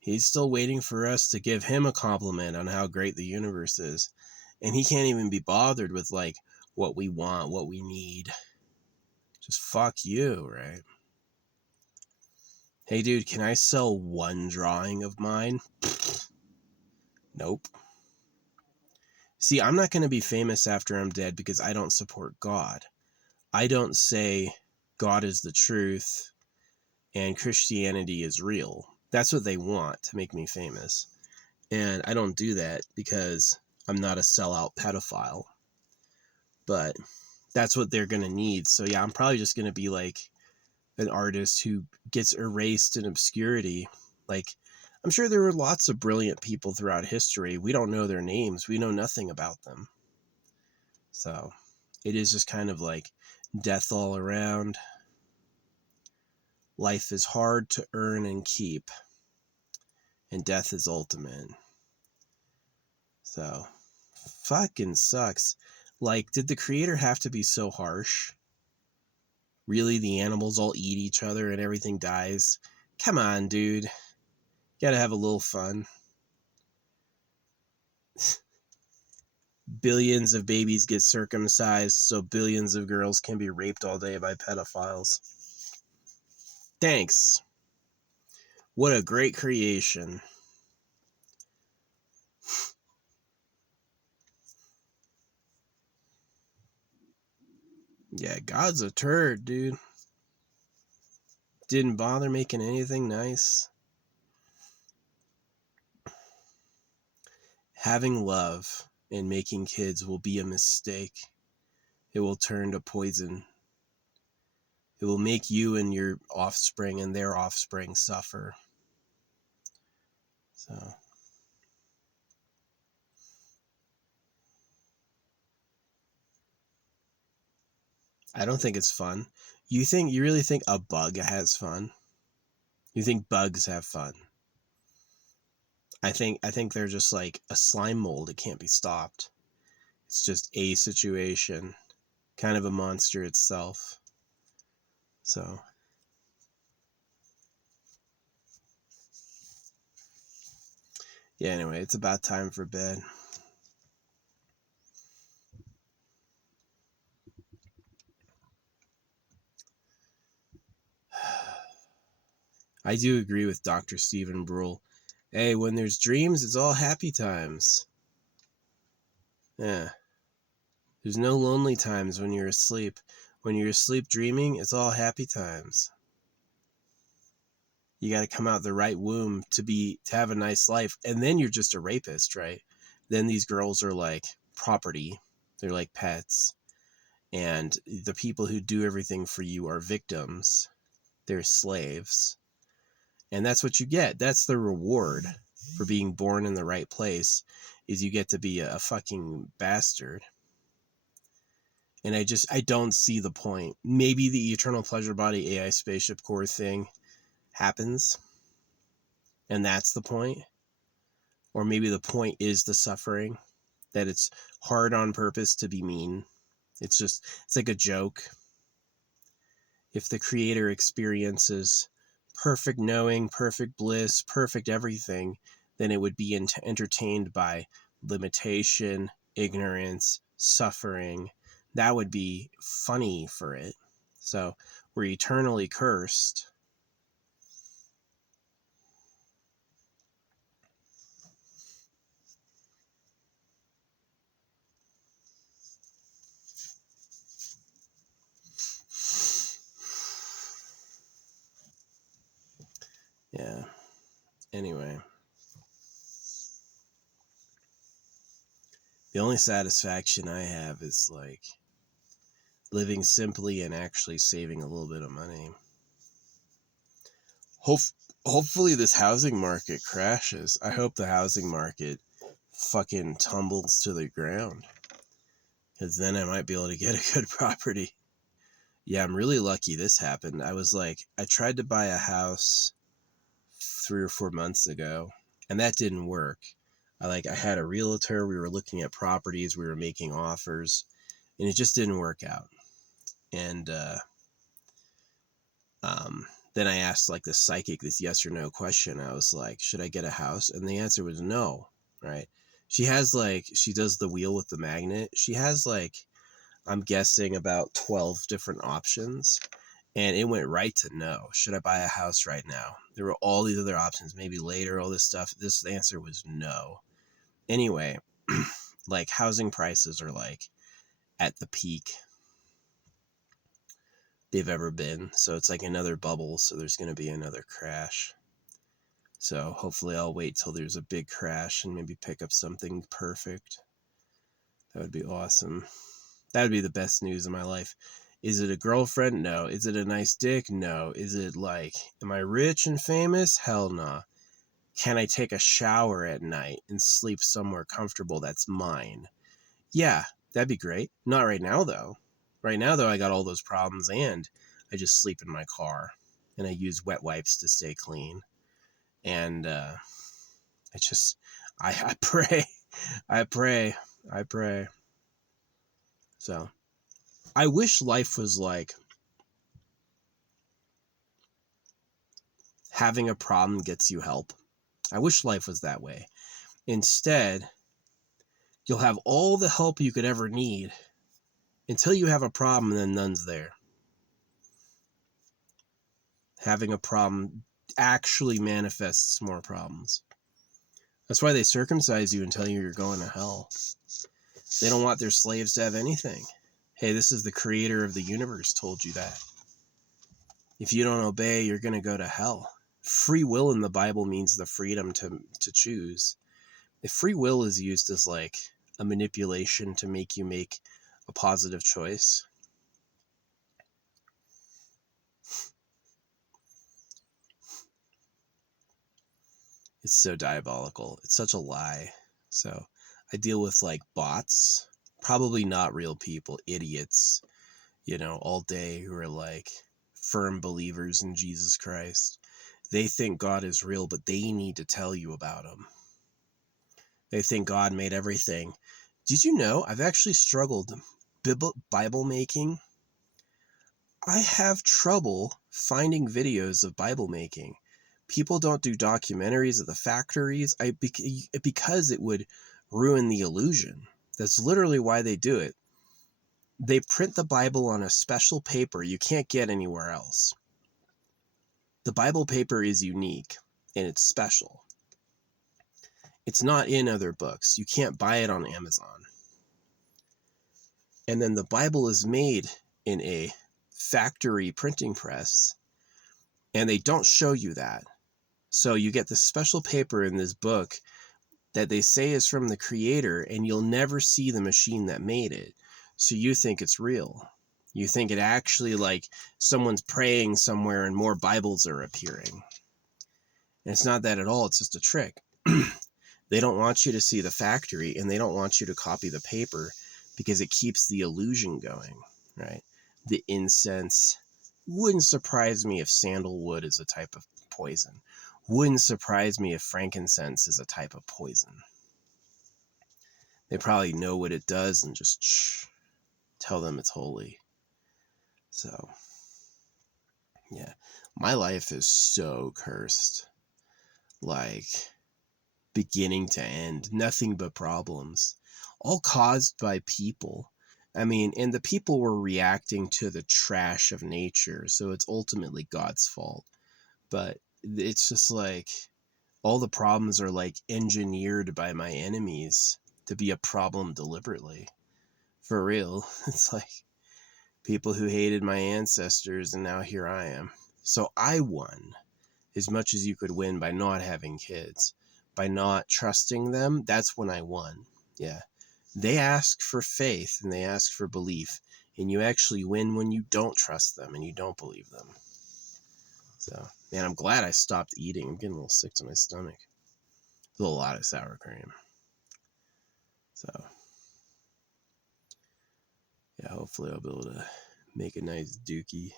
He's still waiting for us to give him a compliment on how great the universe is. And he can't even be bothered with like what we want, what we need. Just fuck you, right? Hey dude, can I sell one drawing of mine? Nope. See, I'm not going to be famous after I'm dead because I don't support God. I don't say God is the truth and Christianity is real. That's what they want to make me famous. And I don't do that because I'm not a sellout pedophile. But that's what they're going to need. So yeah, I'm probably just going to be like an artist who gets erased in obscurity. Like, I'm sure there were lots of brilliant people throughout history. We don't know their names. We know nothing about them. So it is just kind of like death all around. Life is hard to earn and keep, and death is ultimate. So fucking sucks. Like, did the creator have to be so harsh? Really, the animals all eat each other and everything dies? Come on, dude. You gotta have a little fun. Billions of babies get circumcised so billions of girls can be raped all day by pedophiles. Thanks. What a great creation. Yeah, God's a turd, dude. Didn't bother making anything nice. Having love and making kids will be a mistake. It will turn to poison. It will make you and your offspring and their offspring suffer. So I don't think it's fun. You really think a bug has fun? You think bugs have fun? I think they're just like a slime mold. It can't be stopped. It's just a situation, kind of a monster itself. So yeah, anyway, it's about time for bed. I do agree with Dr. Stephen Brule. Hey, when there's dreams, it's all happy times. Yeah. There's no lonely times when you're asleep. When you're asleep dreaming, it's all happy times. You got to come out the right womb to have a nice life, and then you're just a rapist, right? Then these girls are like property. They're like pets. And the people who do everything for you are victims. They're slaves. And that's what you get. That's the reward for being born in the right place, is you get to be a fucking bastard. And I don't see the point. Maybe the Eternal Pleasure Body AI Spaceship Core thing happens, and that's the point. Or maybe the point is the suffering, that it's hard on purpose to be mean. It's like a joke. If the creator experiences perfect knowing, perfect bliss, perfect everything, then it would be entertained by limitation, ignorance, suffering. That would be funny for it. So we're eternally cursed. Yeah. Anyway. The only satisfaction I have is like living simply and actually saving a little bit of money. Hopefully this housing market crashes. I hope the housing market fucking tumbles to the ground, because then I might be able to get a good property. Yeah, I'm really lucky this happened. I tried to buy a house 3 or 4 months ago, and that didn't work. I had a realtor, we were looking at properties, we were making offers, and it just didn't work out. And then I asked like the psychic this yes or no question. I was like, should I get a house? And the answer was no, right? She does the wheel with the magnet. She has I'm guessing about 12 different options. And it went right to no. Should I buy a house right now? There were all these other options, maybe later, all this stuff. This answer was no. Anyway, housing prices are at the peak they've ever been. So it's like another bubble. So there's going to be another crash. So hopefully I'll wait till there's a big crash and maybe pick up something perfect. That would be awesome. That would be the best news of my life. Is it a girlfriend? No. Is it a nice dick? No. Is it am I rich and famous? Hell no. Can I take a shower at night and sleep somewhere comfortable that's mine? Yeah, that'd be great. Not right now, though. Right now, though, I got all those problems, and I just sleep in my car, and I use wet wipes to stay clean. And I pray, I pray. So I wish life was like having a problem gets you help. I wish life was that way. Instead, you'll have all the help you could ever need until you have a problem, and then none's there. Having a problem actually manifests more problems. That's why they circumcise you and tell you you're going to hell. They don't want their slaves to have anything. Hey, this is the creator of the universe told you that. If you don't obey, you're going to go to hell. Free will in the Bible means the freedom to choose. If free will is used as like a manipulation to make you make a positive choice, it's so diabolical. It's such a lie. So I deal with like bots, probably not real people, idiots, all day who are like firm believers in Jesus Christ. They think God is real, but they need to tell you about him. They think God made everything. Did you know I've actually struggled Bible making? I have trouble finding videos of Bible making. People don't do documentaries of the factories because it would ruin the illusion. That's literally why they do it. They print the Bible on a special paper you can't get anywhere else. The Bible paper is unique and it's special. It's not in other books. You can't buy it on Amazon. And then the Bible is made in a factory printing press, and they don't show you that. So you get this special paper in this book that they say is from the creator, and you'll never see the machine that made it. So you think it's real. You think it actually, like, someone's praying somewhere and more Bibles are appearing. And it's not that at all. It's just a trick. They don't want you to see the factory, and they don't want you to copy the paper because it keeps the illusion going, right? The incense. Wouldn't surprise me if sandalwood is a type of poison. Wouldn't surprise me if frankincense is a type of poison. They probably know what it does and just tell them it's holy. So, yeah. My life is so cursed. Like, beginning to end. Nothing but problems. All caused by people. I mean, and the people were reacting to the trash of nature, so it's ultimately God's fault. But it's just like all the problems are like engineered by my enemies to be a problem deliberately. For real. It's like people who hated my ancestors, and now here I am. So I won as much as you could win by not having kids. By not trusting them, that's when I won. Yeah. They ask for faith and they ask for belief, and you actually win when you don't trust them and you don't believe them. So, man, I'm glad I stopped eating. I'm getting a little sick to my stomach. There's a lot of sour cream. So, yeah, hopefully I'll be able to make a nice dookie.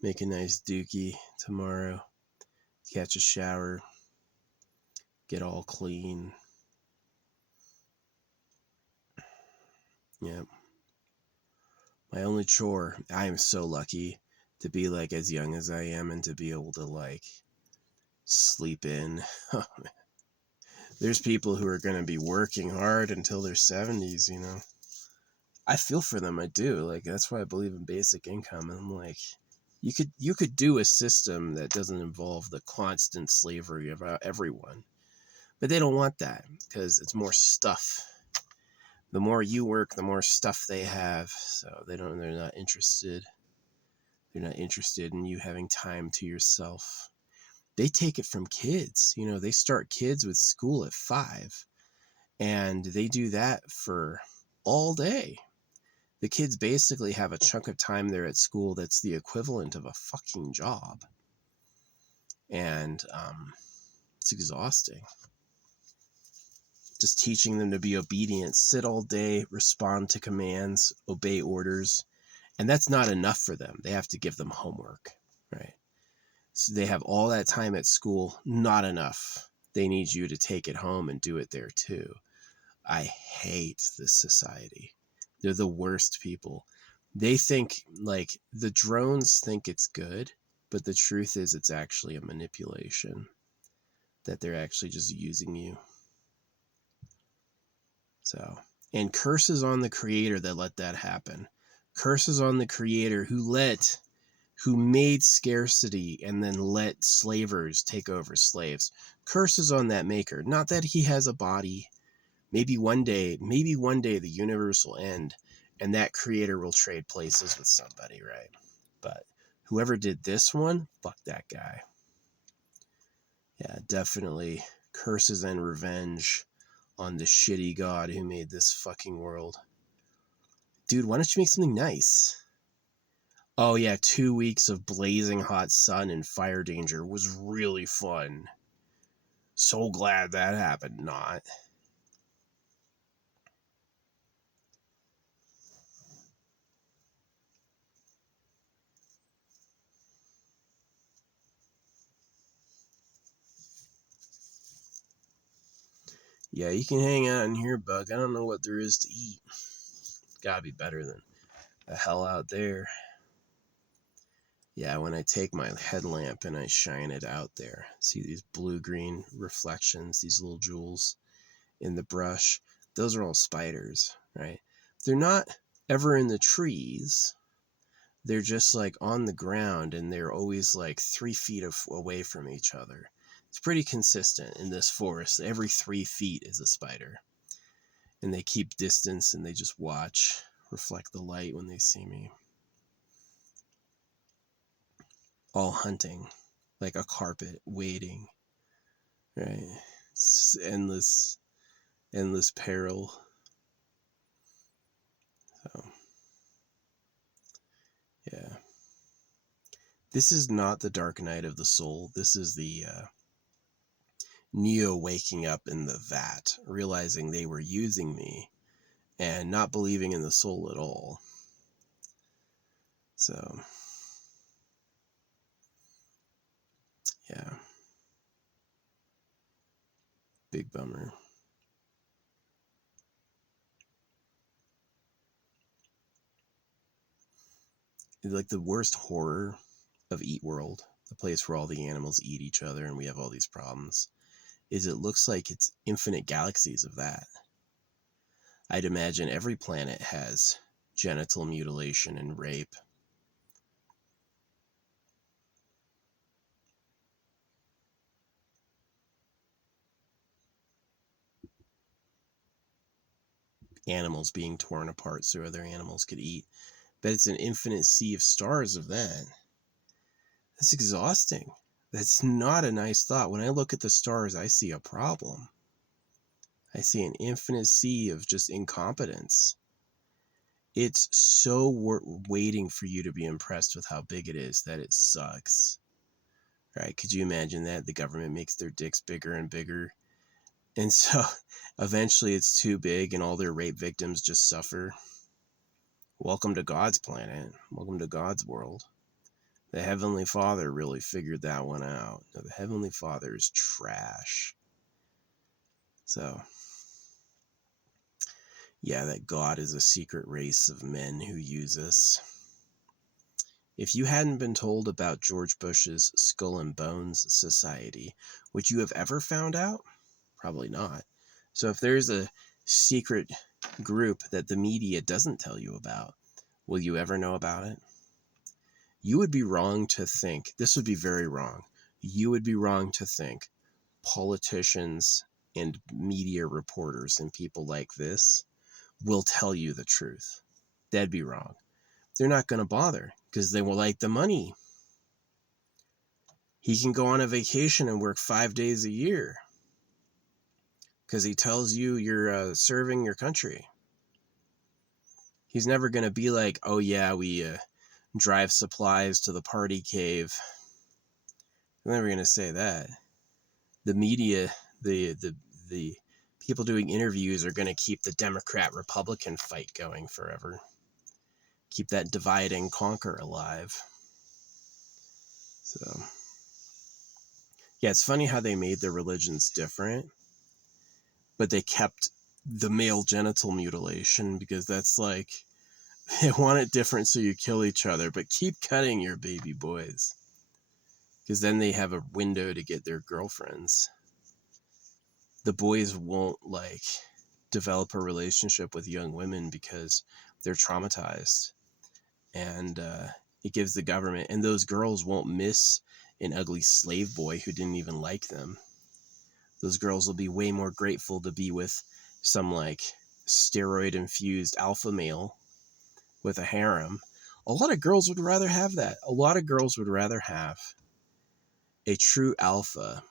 Make a nice dookie tomorrow. Catch a shower. Get all clean. Yeah. My only chore, I am so lucky to be like as young as I am and to be able to like sleep in. There's people who are going to be working hard until their 70s, I feel for them. I do. Like, that's why I believe in basic income. And I'm like, you could do a system that doesn't involve the constant slavery of everyone. But they don't want that because it's more stuff. The more you work, the more stuff they have. So they're not interested. They're not interested in you having time to yourself. They take it from kids. They start kids with school at 5, and they do that for all day. The kids basically have a chunk of time there at school that's the equivalent of a fucking job. And it's exhausting. Just teaching them to be obedient, sit all day, respond to commands, obey orders. And that's not enough for them. They have to give them homework, right? So they have all that time at school, not enough. They need you to take it home and do it there too. I hate this society. They're the worst people. They think, like, the drones think it's good, but the truth is it's actually a manipulation, that they're actually just using you. So, and curses on the creator that let that happen. Curses on the creator who let who made scarcity and then let slavers take over slaves. Curses on that maker. Not that he has a body. Maybe one day the universe will end and that creator will trade places with somebody, right? But whoever did this one, fuck that guy. Yeah, definitely curses and revenge on the shitty god who made this fucking world. Dude, why don't you make something nice? Oh yeah, 2 weeks of blazing hot sun and fire danger was really fun. So glad that happened. Not. Yeah, you can hang out in here, Bug. I don't know what there is to eat. Gotta be better than the hell out there. Yeah, when I take my headlamp and I shine it out there, see these blue-green reflections, these little jewels in the brush. Those are all spiders, right? They're not ever in the trees. They're just like on the ground, and they're always like 3 feet away from each other. It's pretty consistent in this forest. Every 3 feet is a spider. And they keep distance and they just watch, reflect the light when they see me. All hunting, like a carpet, waiting, right? It's endless peril. So, yeah. This is not the dark night of the soul. This is the Neo waking up in the vat, realizing they were using me and not believing in the soul at all. So, yeah. Big bummer. It's like the worst horror of Eat World, the place where all the animals eat each other and we have all these problems, is it looks like it's infinite galaxies of that. I'd imagine every planet has genital mutilation and rape. Animals being torn apart so other animals could eat. But it's an infinite sea of stars of that. That's exhausting. That's not a nice thought. When I look at the stars, I see a problem. I see an infinite sea of just incompetence. It's so waiting for you to be impressed with how big it is that it sucks. Right? Could you imagine that? The government makes their dicks bigger and bigger. And so eventually it's too big and all their rape victims just suffer. Welcome to God's planet. Welcome to God's world. The Heavenly Father really figured that one out. No, the Heavenly Father is trash. So, yeah, that God is a secret race of men who use us. If you hadn't been told about George Bush's Skull and Bones Society, would you have ever found out? Probably not. So if there's a secret group that the media doesn't tell you about, will you ever know about it? You would be wrong to think, this would be very wrong. You would be wrong to think politicians and media reporters and people like this will tell you the truth. That'd be wrong. They're not going to bother because they will like the money. He can go on a vacation and work 5 days a year because he tells you you're serving your country. He's never going to be like, oh yeah, we drive supplies to the party cave. He's never going to say that. The media, the people doing interviews are going to keep the Democrat-Republican fight going forever. Keep that divide and conquer alive. So, yeah, it's funny how they made their religions different, but they kept the male genital mutilation because that's like, they want it different so you kill each other, but keep cutting your baby boys because then they have a window to get their girlfriends. The boys won't like develop a relationship with young women because they're traumatized. And It gives the government, and those girls won't miss an ugly slave boy who didn't even like them. Those girls will be way more grateful to be with some like steroid infused alpha male with a harem. A lot of girls would rather have that. A lot of girls would rather have a true alpha,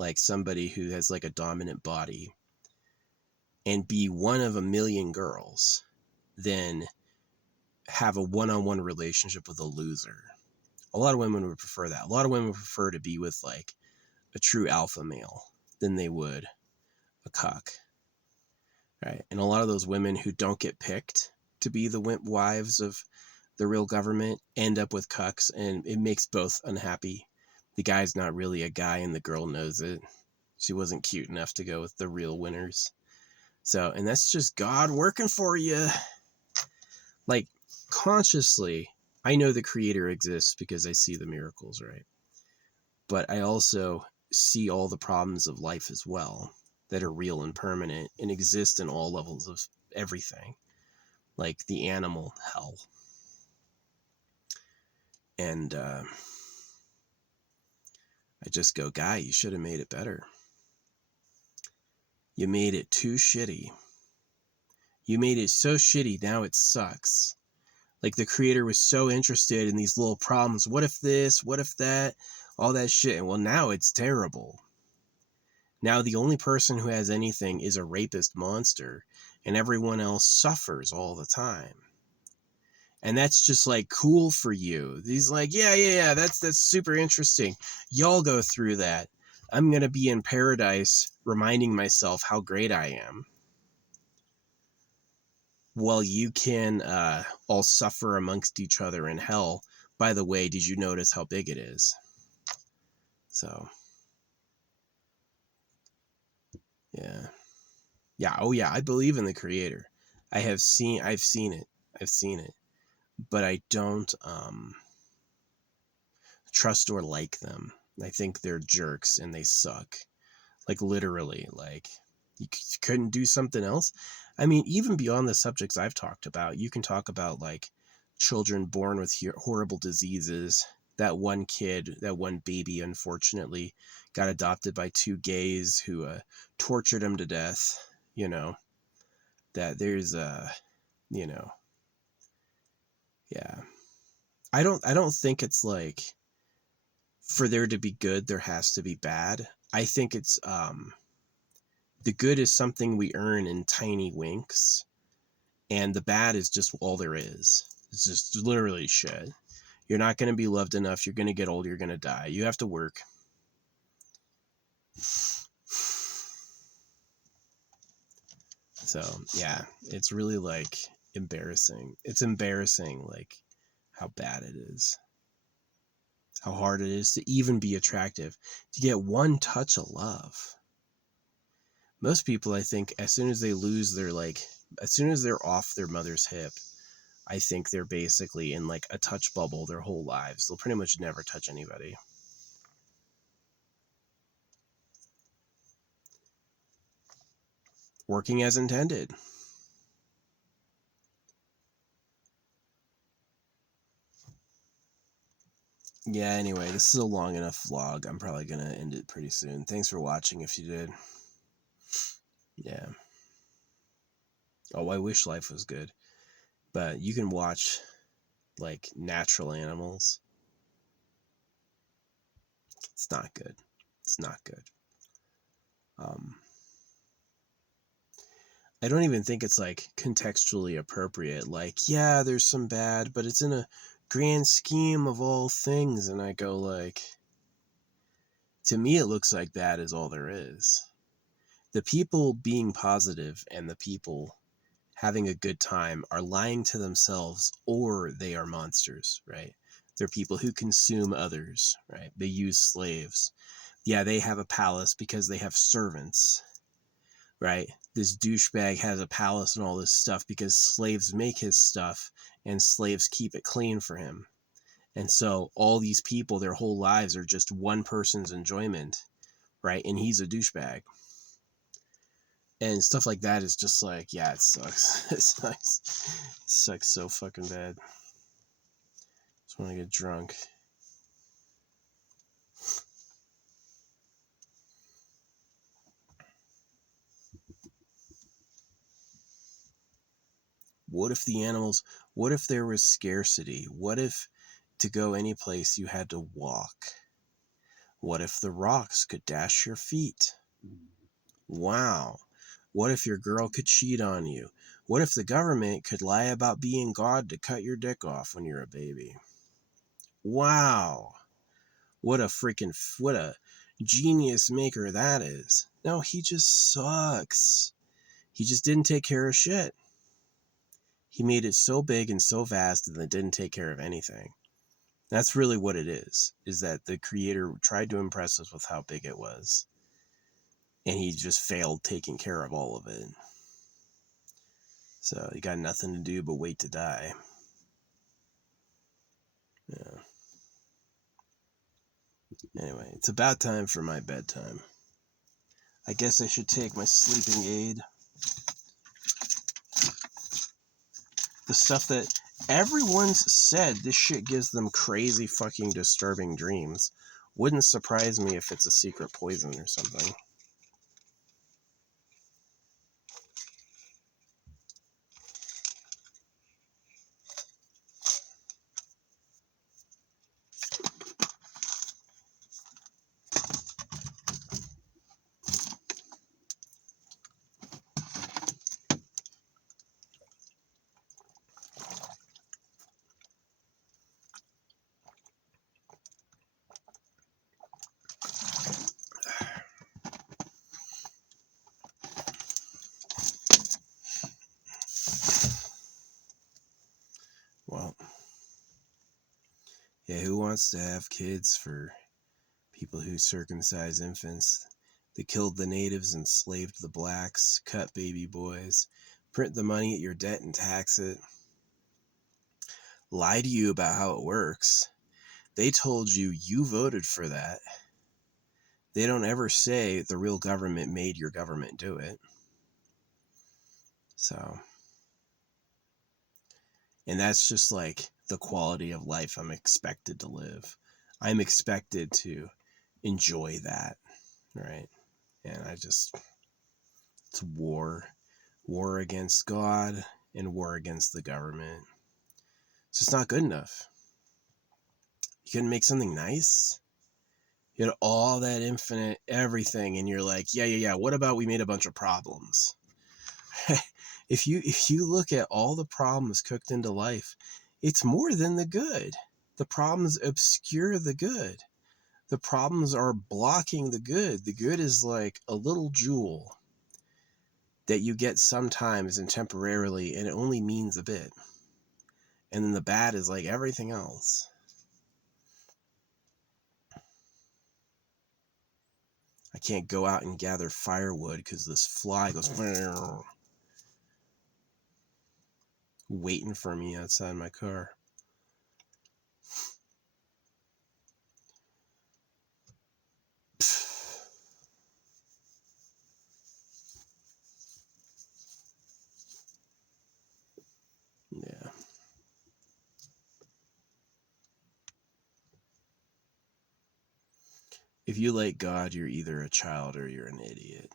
like somebody who has like a dominant body, and be one of a million girls than have a one-on-one relationship with a loser. A lot of women would prefer that. A lot of women would prefer to be with like a true alpha male than they would a cuck, right? And a lot of those women who don't get picked to be the wives of the real government end up with cucks, and it makes both unhappy. The guy's not really a guy and the girl knows it. She wasn't cute enough to go with the real winners. So, and that's just God working for you. Like, consciously, I know the creator exists because I see the miracles, right? But I also see all the problems of life as well that are real and permanent and exist in all levels of everything, like the animal hell. And I just go, guy, you should have made it better. You made it too shitty. You made it so shitty, now it sucks. Like, the creator was so interested in these little problems. What if this? What if that? All that shit. And well, now it's terrible. Now the only person who has anything is a rapist monster, and everyone else suffers all the time. And that's just like cool for you. He's like, yeah, that's super interesting. Y'all go through that. I'm going to be in paradise reminding myself how great I am. Well, you can all suffer amongst each other in hell. By the way, did you notice how big it is? So, yeah. Yeah, oh yeah, I believe in the creator. I've seen it. But I don't trust or like them. I think they're jerks and they suck. Like, literally, like, you couldn't do something else. I mean, even beyond the subjects I've talked about, you can talk about like children born with horrible diseases. That one kid, that one baby, unfortunately, got adopted by two gays who tortured him to death. You know, that there's you know, yeah. I don't think it's like for there to be good, there has to be bad. I think it's the good is something we earn in tiny winks, and the bad is just all there is. It's just literally shit. You're not going to be loved enough. You're going to get old. You're going to die. You have to work. So, yeah, it's really like embarrassing. It's embarrassing, like how bad it is. How hard it is to even be attractive, to get one touch of love. Most people, I think, as soon as they lose their, like, as soon as they're off their mother's hip, I think they're basically in like a touch bubble their whole lives. They'll pretty much never touch anybody. Working as intended. Yeah, anyway, this is a long enough vlog. I'm probably going to end it pretty soon. Thanks for watching if you did. Yeah. Oh, I wish life was good. But you can watch like natural animals. It's not good. It's not good. I don't even think it's like contextually appropriate. Like, yeah, there's some bad, but it's in a grand scheme of all things. And I go like, to me, it looks like bad is all there is. The people being positive and the people having a good time are lying to themselves, or they are monsters, right? They're people who consume others, right? They use slaves. Yeah, they have a palace because they have servants, right? This douchebag has a palace and all this stuff because slaves make his stuff and slaves keep it clean for him. And so all these people, their whole lives are just one person's enjoyment, right? And he's a douchebag. And stuff like that is just like, yeah, it sucks. It sucks. It sucks so fucking bad. Just want to get drunk. What if the animals, what if there was scarcity? What if to go any place you had to walk? What if the rocks could dash your feet? Wow. What if your girl could cheat on you? What if the government could lie about being God to cut your dick off when you're a baby? Wow. What a genius maker that is. No, he just sucks. He just didn't take care of shit. He made it so big and so vast and it didn't take care of anything. That's really what it is that the creator tried to impress us with how big it was. And he just failed taking care of all of it. So you got nothing to do but wait to die. Yeah. Anyway, it's about time for my bedtime. I guess I should take my sleeping aid. The stuff that everyone's said, this shit gives them crazy fucking disturbing dreams. Wouldn't surprise me if it's a secret poison or something. Well, yeah, who wants to have kids for people who circumcise infants? They killed the natives, enslaved the blacks, cut baby boys, print the money at your debt and tax it, lie to you about how it works. They told you you voted for that. They don't ever say the real government made your government do it. So, and that's just like the quality of life I'm expected to live. I'm expected to enjoy that, right? And it's war against God and war against the government. It's just not good enough. You couldn't make something nice? You had all that infinite everything and you're like, yeah, what about we made a bunch of problems? If you look at all the problems cooked into life, it's more than the good. The problems obscure the good. The problems are blocking the good. The good is like a little jewel that you get sometimes and temporarily, and it only means a bit. And then the bad is like everything else. I can't go out and gather firewood because this fly goes waiting for me outside my car. Yeah. If you like God, you're either a child or you're an idiot.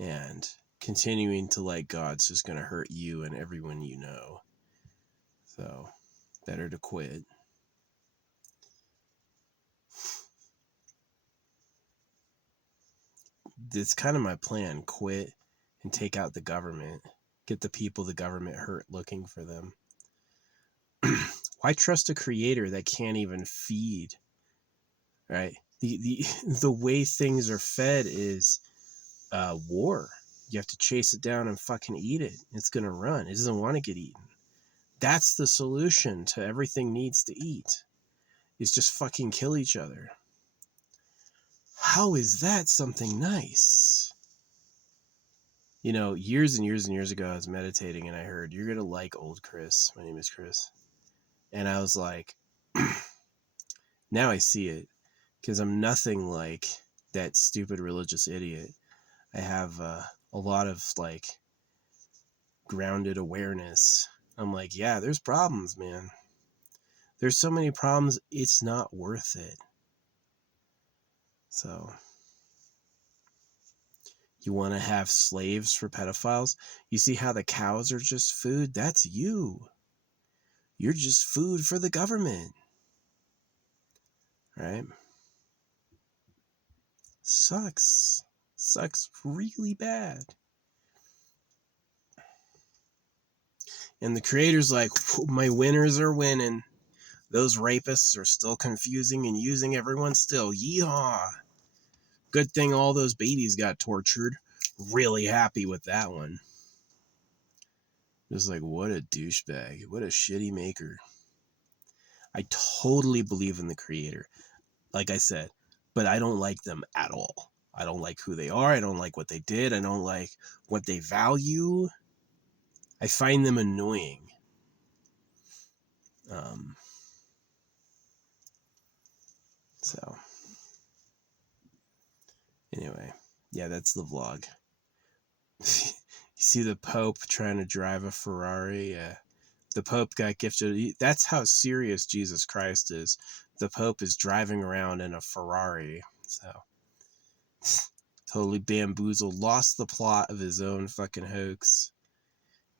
And continuing to like God's just going to hurt you and everyone you know. So, better to quit. It's kind of my plan. Quit and take out the government. Get the people the government hurt looking for them. Why trust a creator that can't even feed? Right? The way things are fed is war. You have to chase it down and fucking eat it. It's going to run. It doesn't want to get eaten. That's the solution to everything needs to eat. Is just fucking kill each other. How is that something nice? You know, years and years and years ago, I was meditating and I heard, you're going to like old Chris. My name is Chris. And I was like, now I see it. Because I'm nothing like that stupid religious idiot. I have a lot of like grounded awareness. I'm like, yeah, there's problems, man. There's so many problems, it's not worth it. So, you want to have slaves for pedophiles? You see how the cows are just food? That's you. You're just food for the government. Right? Sucks. Sucks really bad. And the creator's like, my winners are winning. Those rapists are still confusing and using everyone still. Yeehaw. Good thing all those babies got tortured. Really happy with that one. Just like, what a douchebag. What a shitty maker. I totally believe in the creator, like I said, but I don't like them at all. I don't like who they are. I don't like what they did. I don't like what they value. I find them annoying. So, anyway, yeah, that's the vlog. You see the Pope trying to drive a Ferrari? The Pope got gifted. That's how serious Jesus Christ is. The Pope is driving around in a Ferrari. So, totally bamboozled. Lost the plot of his own fucking hoax.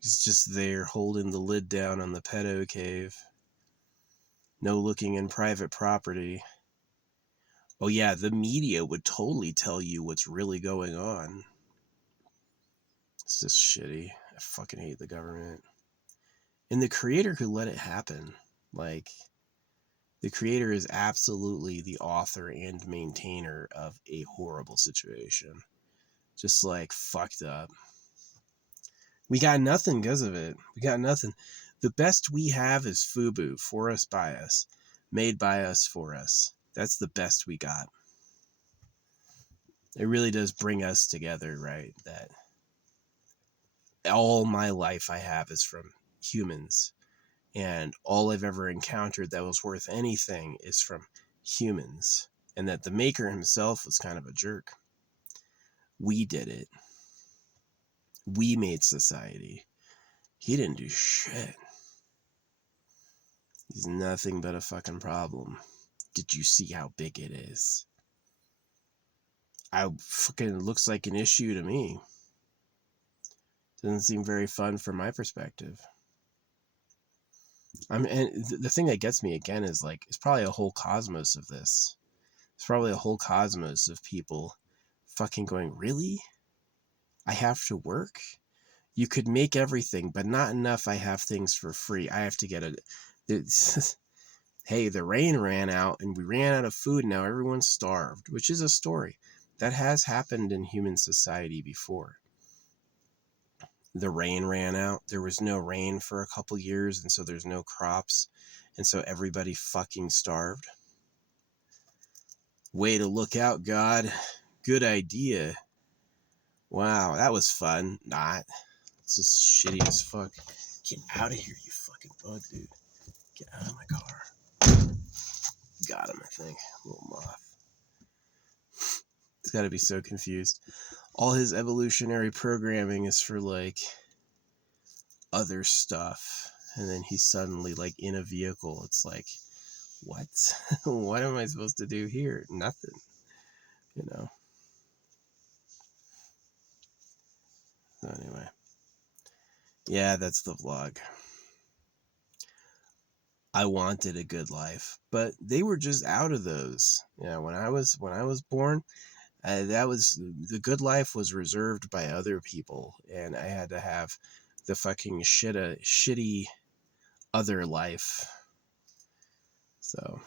He's just there holding the lid down on the pedo cave. No looking in private property. Oh yeah, the media would totally tell you what's really going on. It's just shitty. I fucking hate the government. And the creator who let it happen. Like, the creator is absolutely the author and maintainer of a horrible situation. Just like fucked up. We got nothing because of it. We got nothing. The best we have is FUBU, for us, by us. Made by us, for us. That's the best we got. It really does bring us together, right? That all my life I have is from humans. And all I've ever encountered that was worth anything is from humans. And that the maker himself was kind of a jerk. We did it. We made society. He didn't do shit. He's nothing but a fucking problem. Did you see how big it is? Fucking looks like an issue to me. Doesn't seem very fun from my perspective. And the thing that gets me again is like, it's probably a whole cosmos of this. It's probably a whole cosmos of people fucking going, really? I have to work? You could make everything, but not enough. I have things for free. I have to get hey, the rain ran out and we ran out of food. Now everyone's starved, which is a story that has happened in human society before. The rain ran out. There was no rain for a couple years, and so there's no crops, and so everybody fucking starved. Way to look out, God. Good idea. Wow, that was fun. Not. It's just shitty as fuck. Get out of here, you fucking bug, dude. Get out of my car. Got him, I think. Little moth. He's got to be so confused. All his evolutionary programming is for, like, other stuff. And then he's suddenly, like, in a vehicle. It's like, what? What am I supposed to do here? Nothing. You know? So anyway. Yeah, that's the vlog. I wanted a good life, but they were just out of those. Yeah, when I was born, that was the good life was reserved by other people, and I had to have the fucking shitty other life. So